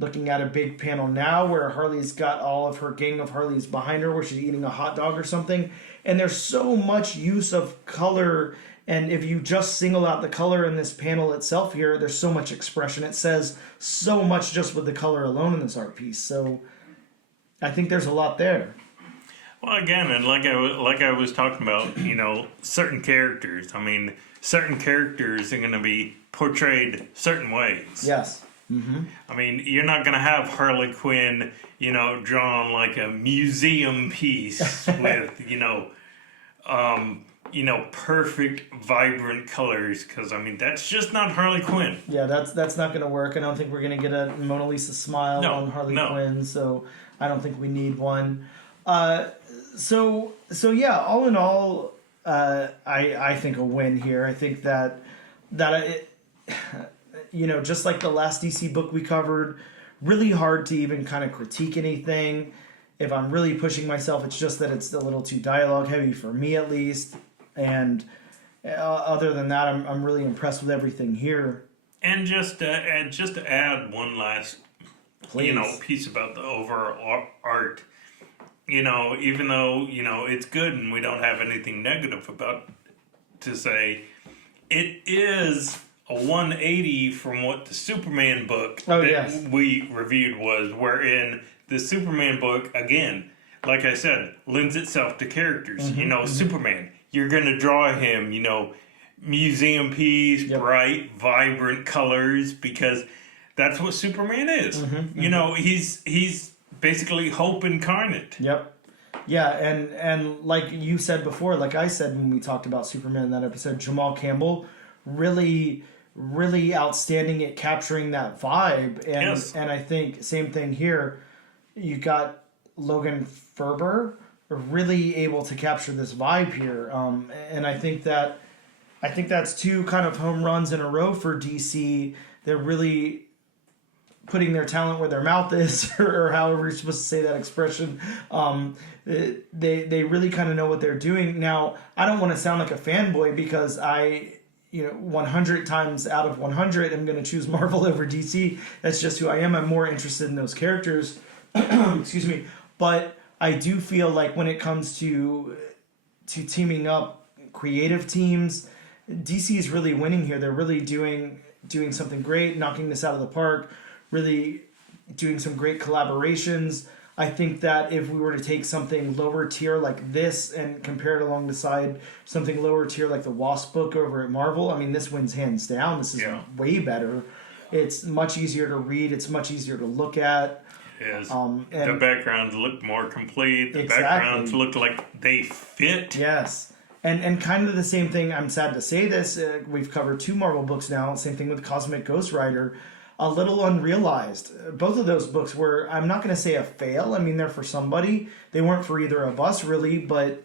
Looking at a big panel now where Harley's got all of her gang of Harleys behind her, where she's eating a hot dog or something, and there's so much use of color. And if you just single out the color in this panel itself here, there's so much expression. It says so much just with the color alone in this art piece. So I think there's a lot there. Well, again, and like I was talking about, certain characters. I mean, certain characters are going to be portrayed certain ways. Yes. Mm-hmm. I mean, you're not going to have Harley Quinn, drawn like a museum piece with, perfect, vibrant colors. Because, I mean, that's just not Harley Quinn. Yeah, that's not going to work. I don't think we're going to get a Mona Lisa smile on Harley Quinn. So I don't think we need one. So yeah, all in all, I think a win here. I think that it, just like the last DC book we covered, really hard to even kind of critique anything. If I'm really pushing myself, it's just that it's a little too dialogue heavy for me, at least. And other than that, I'm really impressed with everything here. And just to add one last, piece about the overall art. Even though it's good and we don't have anything negative about to say, it is a 180 from what the Superman book we reviewed was, wherein the Superman book, again, like I said, lends itself to characters. Mm-hmm. Superman, you're going to draw him, museum piece, bright, vibrant colors, because that's what Superman is. Mm-hmm. He's basically hope incarnate. Yep. Yeah, and like you said before, like I said when we talked about Superman in that episode, Jamal Campbell really outstanding at capturing that vibe. And yes. And I think same thing here. You got Logan Ferber really able to capture this vibe here. And I think that's two kind of home runs in a row for DC. They're really putting their talent where their mouth is, or however you're supposed to say that expression. They really kind of know what they're doing. Now, I don't want to sound like a fanboy because I 100 times out of 100 I'm going to choose Marvel over DC. That's just who I am. I'm more interested in those characters. Excuse me. But I do feel like when it comes to teaming up creative teams, DC is really winning here. They're really doing something great, knocking this out of the park, really doing some great collaborations. I think that if we were to take something lower tier like this and compare it alongside something lower tier like the Wasp book over at Marvel, I mean, this wins hands down. This is way better. It's much easier to read. It's much easier to look at. It is. The backgrounds look more complete. The backgrounds look like they fit. Yes. And kind of the same thing, I'm sad to say this, we've covered 2 Marvel books now. Same thing with Cosmic Ghost Rider. A little unrealized. Both of those books were, I'm not going to say a fail. I mean, they're for somebody. They weren't for either of us, really, but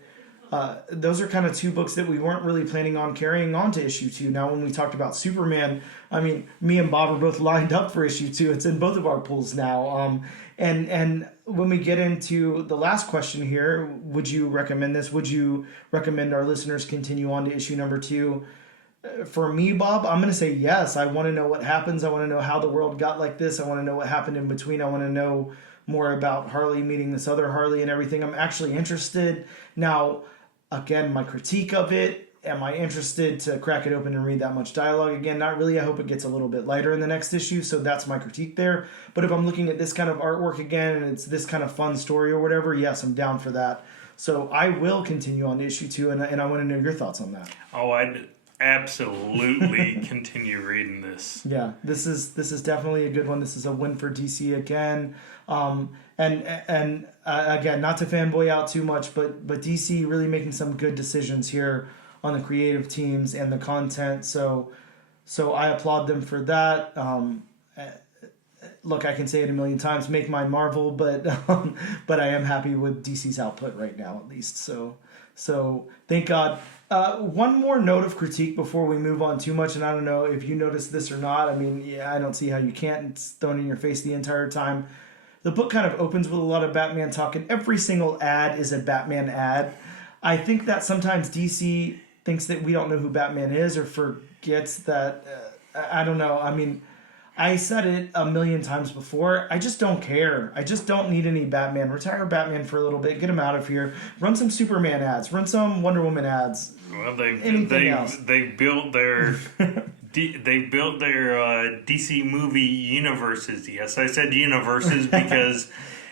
those are kind of 2 books that we weren't really planning on carrying on to issue 2. Now, when we talked about Superman, I mean, me and Bob are both lined up for issue 2. It's in both of our pools now. And when we get into the last question here, would you recommend this? Would you recommend our listeners continue on to issue number 2? For me, Bob, I'm going to say yes. I want to know what happens. I want to know how the world got like this. I want to know what happened in between. I want to know more about Harley meeting this other Harley and everything. I'm actually interested. Now, again, my critique of it, am I interested to crack it open and read that much dialogue? Again, not really. I hope it gets a little bit lighter in the next issue, so that's my critique there. But if I'm looking at this kind of artwork again and it's this kind of fun story or whatever, yes, I'm down for that. So I will continue on to issue 2, and I want to know your thoughts on that. Oh, I'd absolutely continue reading this. Yeah, this is definitely a good one. This is a win for DC again. And again, not to fanboy out too much, but DC really making some good decisions here on the creative teams and the content. So I applaud them for that. Look, I can say it a million times, make mine Marvel, but I am happy with DC's output right now, at least. So thank God. One more note of critique before we move on too much, and I don't know if you noticed this or not. I mean, yeah, I don't see how you can't. It's thrown in your face the entire time. The book kind of opens with a lot of Batman talk, and every single ad is a Batman ad. I think that sometimes DC, thinks that we don't know who Batman is or forgets that, I don't know. I mean, I said it a million times before. I just don't care. I just don't need any Batman. Retire Batman for a little bit. Get him out of here. Run some Superman ads. Run some Wonder Woman ads. Well, they built their DC movie universes. Yes, I said universes because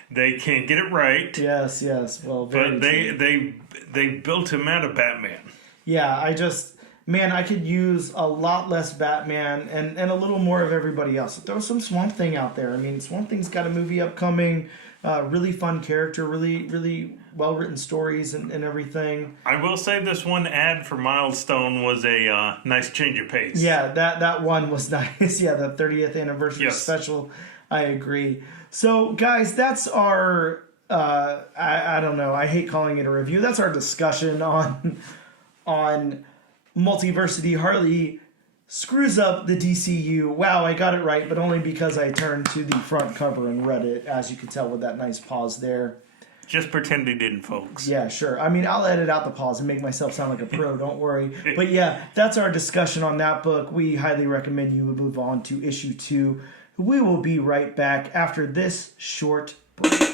they can't get it right. Yes. Well, but they built him out of Batman. Yeah, I could use a lot less Batman and a little more of everybody else. Throw some Swamp Thing out there. I mean, Swamp Thing's got a movie upcoming. Really fun character. Really, really well-written stories and everything. I will say this one ad for Milestone was a nice change of pace. Yeah, that one was nice. Yeah, the 30th anniversary special. I agree. So, guys, that's our... I don't know. I hate calling it a review. That's our discussion on Multiversity. Harley screws up the DCU. Wow, I got it right, but only because I turned to the front cover and read it, as you could tell with that nice pause there. Just pretend he didn't, folks. Yeah, sure. I mean, I'll edit out the pause and make myself sound like a pro, don't worry. But yeah, that's our discussion on that book. We highly recommend you move on to issue 2. We will be right back after this short break.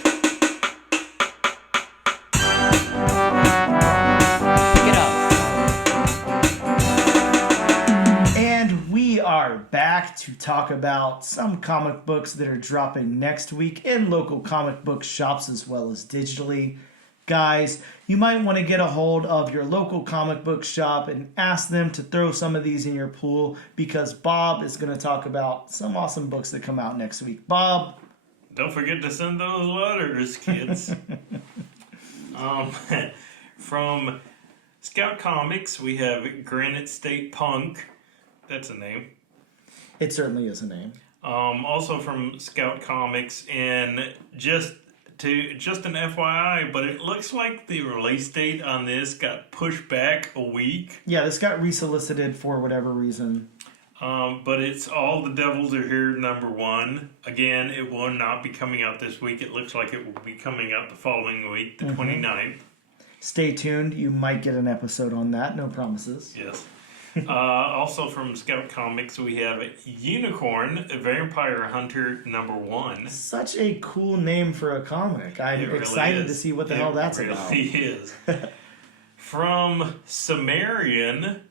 Are back to talk about some comic books that are dropping next week in local comic book shops as well as digitally. Guys, you might want to get a hold of your local comic book shop and ask them to throw some of these in your pool because Bob is going to talk about some awesome books that come out next week. Bob? Don't forget to send those letters, kids. From Scout Comics, we have Granite State Punk. That's a name. It certainly is a name. Also from Scout Comics, and just an FYI, but it looks like the release date on this got pushed back a week. Yeah, this got resolicited for whatever reason. But it's All the Devils Are Here #1. Again, it will not be coming out this week. It looks like it will be coming out the following week, the 29th. Stay tuned. You might get an episode on that. No promises. Yes. Also from Scout Comics, we have Unicorn, Vampire Hunter #1. Such a cool name for a comic. I'm excited to see what the hell that's about. It really is. From Sumerian,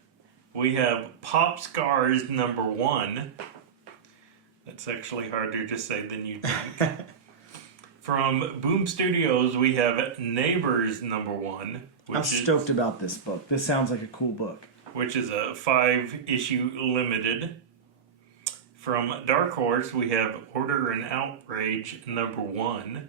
we have Pop Scars #1. That's actually harder to say than you think. From Boom Studios, we have Neighbors #1. I'm stoked about this book. This sounds like a cool book. Which is a 5-issue limited. From Dark Horse, we have Order and Outrage #1.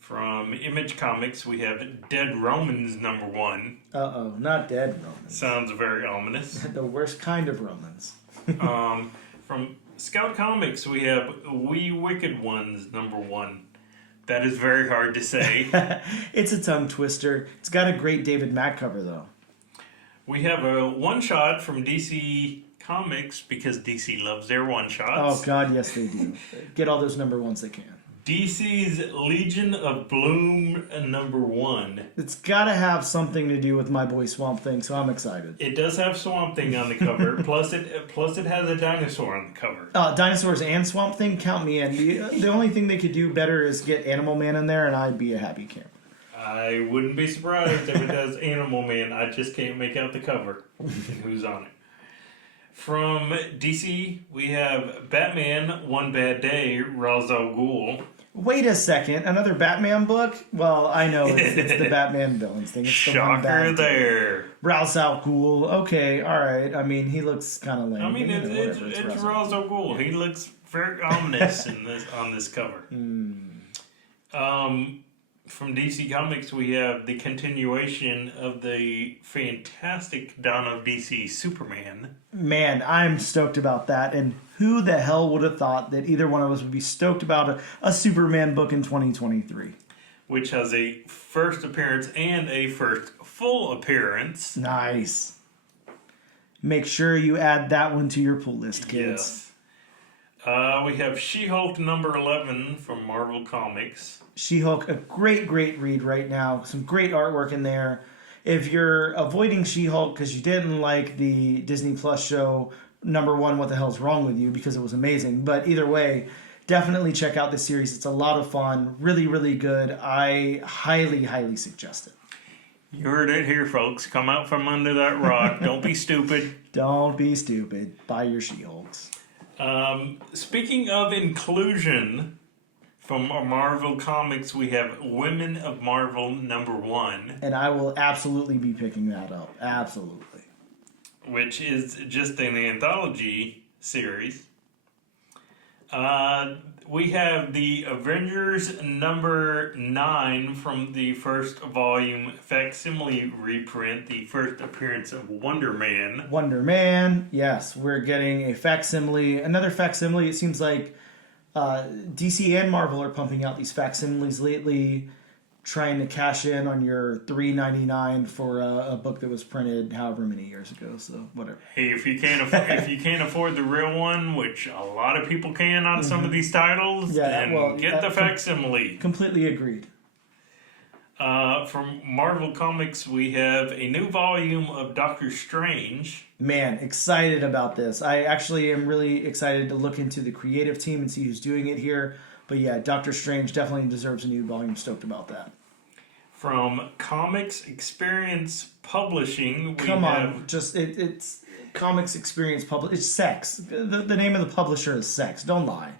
From Image Comics, we have Dead Romans #1. Uh-oh, not Dead Romans. Sounds very ominous. The worst kind of Romans. From Scout Comics, we have We Wicked Ones #1. That is very hard to say. It's a tongue twister. It's got a great David Mack cover, though. We have a one-shot from DC Comics because DC loves their one-shots. Oh, God, yes, they do. Get all those #1s they can. DC's Legion of Bloom #1. It's got to have something to do with my boy Swamp Thing, so I'm excited. It does have Swamp Thing on the cover. plus it has a dinosaur on the cover. Dinosaurs and Swamp Thing, count me in. The only thing they could do better is get Animal Man in there, and I'd be a happy camper. I wouldn't be surprised if it does Animal Man. I just can't make out the cover and who's on it. From DC, we have Batman One Bad Day, Ra's al Ghul. Wait a second, another Batman book? Well, I know it's the Batman villains thing. It's the Shocker one bad there. Ra's al Ghul. Okay, all right. I mean, he looks kind of lame. I mean, it's Ra's al Ghul. He looks very ominous on this cover. From DC Comics, we have the continuation of the fantastic Dawn of DC Superman. Man, I'm stoked about that. And who the hell would have thought that either one of us would be stoked about a Superman book in 2023? Which has a first appearance and a first full appearance. Nice. Make sure you add that one to your pull list, kids. Yes. We have She-Hulk #11 from Marvel Comics. She-Hulk, a great read right now. Some great artwork in there. if you're avoiding She-Hulk because you didn't like the Disney Plus show, number one, what the hell's wrong with you? Because it was amazing. But either way, definitely check out this series. It's a lot of fun. Really, really good. I highly, highly suggest it. You heard it here, folks. Come out from under that rock. Don't be stupid. Don't be stupid. Buy your She-Hulks. Speaking of inclusion, from Marvel Comics, we have Women of Marvel #1. And I will absolutely be picking that up. Absolutely. Which is just an anthology series. We have the Avengers #9 from the first volume facsimile reprint, the first appearance of Wonder Man. Wonder Man, yes, we're getting a facsimile, another facsimile. It seems like DC and Marvel are pumping out these facsimiles lately, trying to cash in on your $3.99 for a book that was printed however many years ago. So whatever. Hey, if you can't afford the real one, which a lot of people can on some of these titles, then get the facsimile. Completely agreed. From Marvel Comics, we have a new volume of Doctor Strange. Man, excited about this. I actually am really excited to look into the creative team and see who's doing it here. But yeah, Doctor Strange definitely deserves a new volume. Stoked about that. From Comics Experience Publishing, it's Comics Experience It's Sex. The name of the publisher is Sex. Don't lie.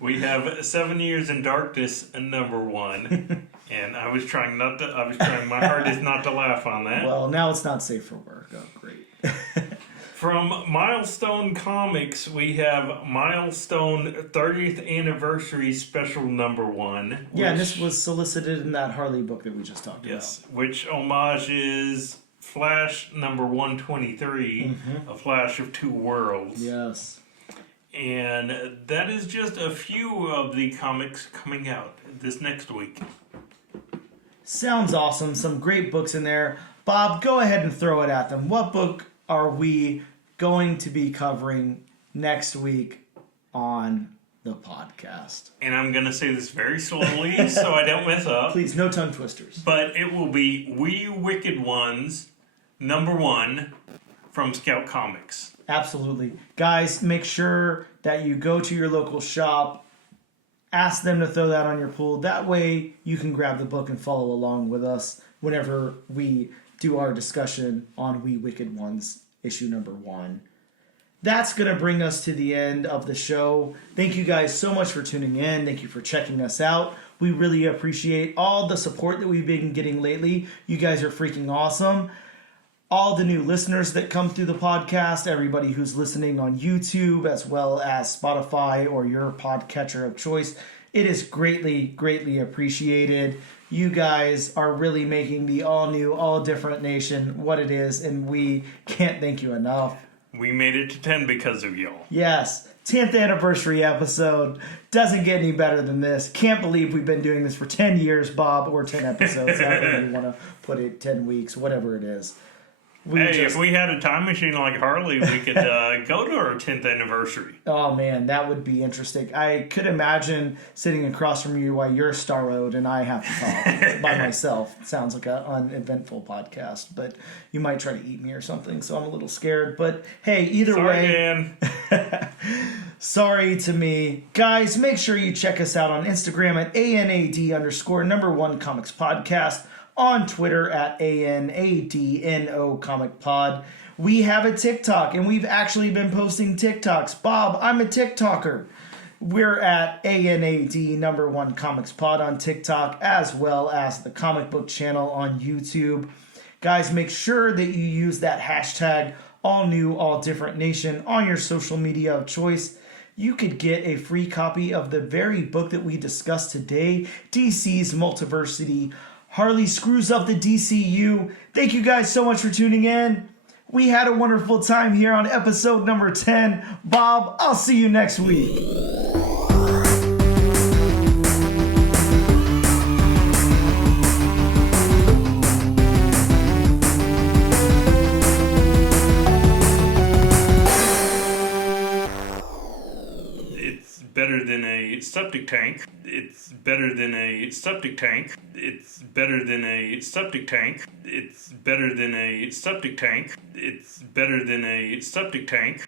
We have 7 Years in Darkness #1, and I was trying my hardest not to laugh on that. Well, now it's not safe for work. Oh, great. From Milestone Comics, we have Milestone 30th Anniversary Special #1. Yeah, and this was solicited in that Harley book that we just talked about. Which homages Flash #123, A Flash of Two Worlds. Yes. And that is just a few of the comics coming out this next week. Sounds awesome. Some great books in there. Bob, go ahead and throw it at them. What book are we going to be covering next week on the podcast? And I'm going to say this very slowly so I don't mess up. Please, no tongue twisters. But it will be We Wicked Ones #1 from Scout Comics. Absolutely. Guys, make sure that you go to your local shop, ask them to throw that on your pull. That way you can grab the book and follow along with us whenever we do our discussion on We Wicked Ones, issue #1. That's going to bring us to the end of the show. Thank you guys so much for tuning in. Thank you for checking us out. We really appreciate all the support that we've been getting lately. You guys are freaking awesome. All the new listeners that come through the podcast, everybody who's listening on YouTube as well as Spotify or your podcatcher of choice, it is greatly, greatly appreciated. You guys are really making the all-new, all-different nation what it is, and we can't thank you enough. We made it to 10 because of y'all. Yes, 10th anniversary episode. Doesn't get any better than this. Can't believe we've been doing this for 10 years, Bob, or 10 episodes, however you want to put it, 10 weeks, whatever it is. If we had a time machine like Harley, we could go to our 10th anniversary. Oh, man, that would be interesting. I could imagine sitting across from you while you're Star-Road and I have to talk by myself. It sounds like an uneventful podcast, but you might try to eat me or something, so I'm a little scared. But, hey, either way... Dan. Sorry to me. Guys, make sure you check us out on Instagram at ANAD_1 Comics Podcast. On Twitter at ANADNO Comic Pod. We have a TikTok, and we've actually been posting TikToks. Bob, I'm a TikToker. We're at ANAD1 Comics Pod on TikTok, as well as the comic book channel on YouTube. Guys, make sure that you use that hashtag AllNewAllDifferentNation on your social media of choice. You could get a free copy of the very book that we discussed today, DC's Multiversity. Harley screws up the DCU. Thank you guys so much for tuning in. We had a wonderful time here on episode number 10. Bob, I'll see you next week. It's better than a substitute septic tank. It's better than a septic tank. It's better than a septic tank. It's better than a septic tank. It's better than a septic tank.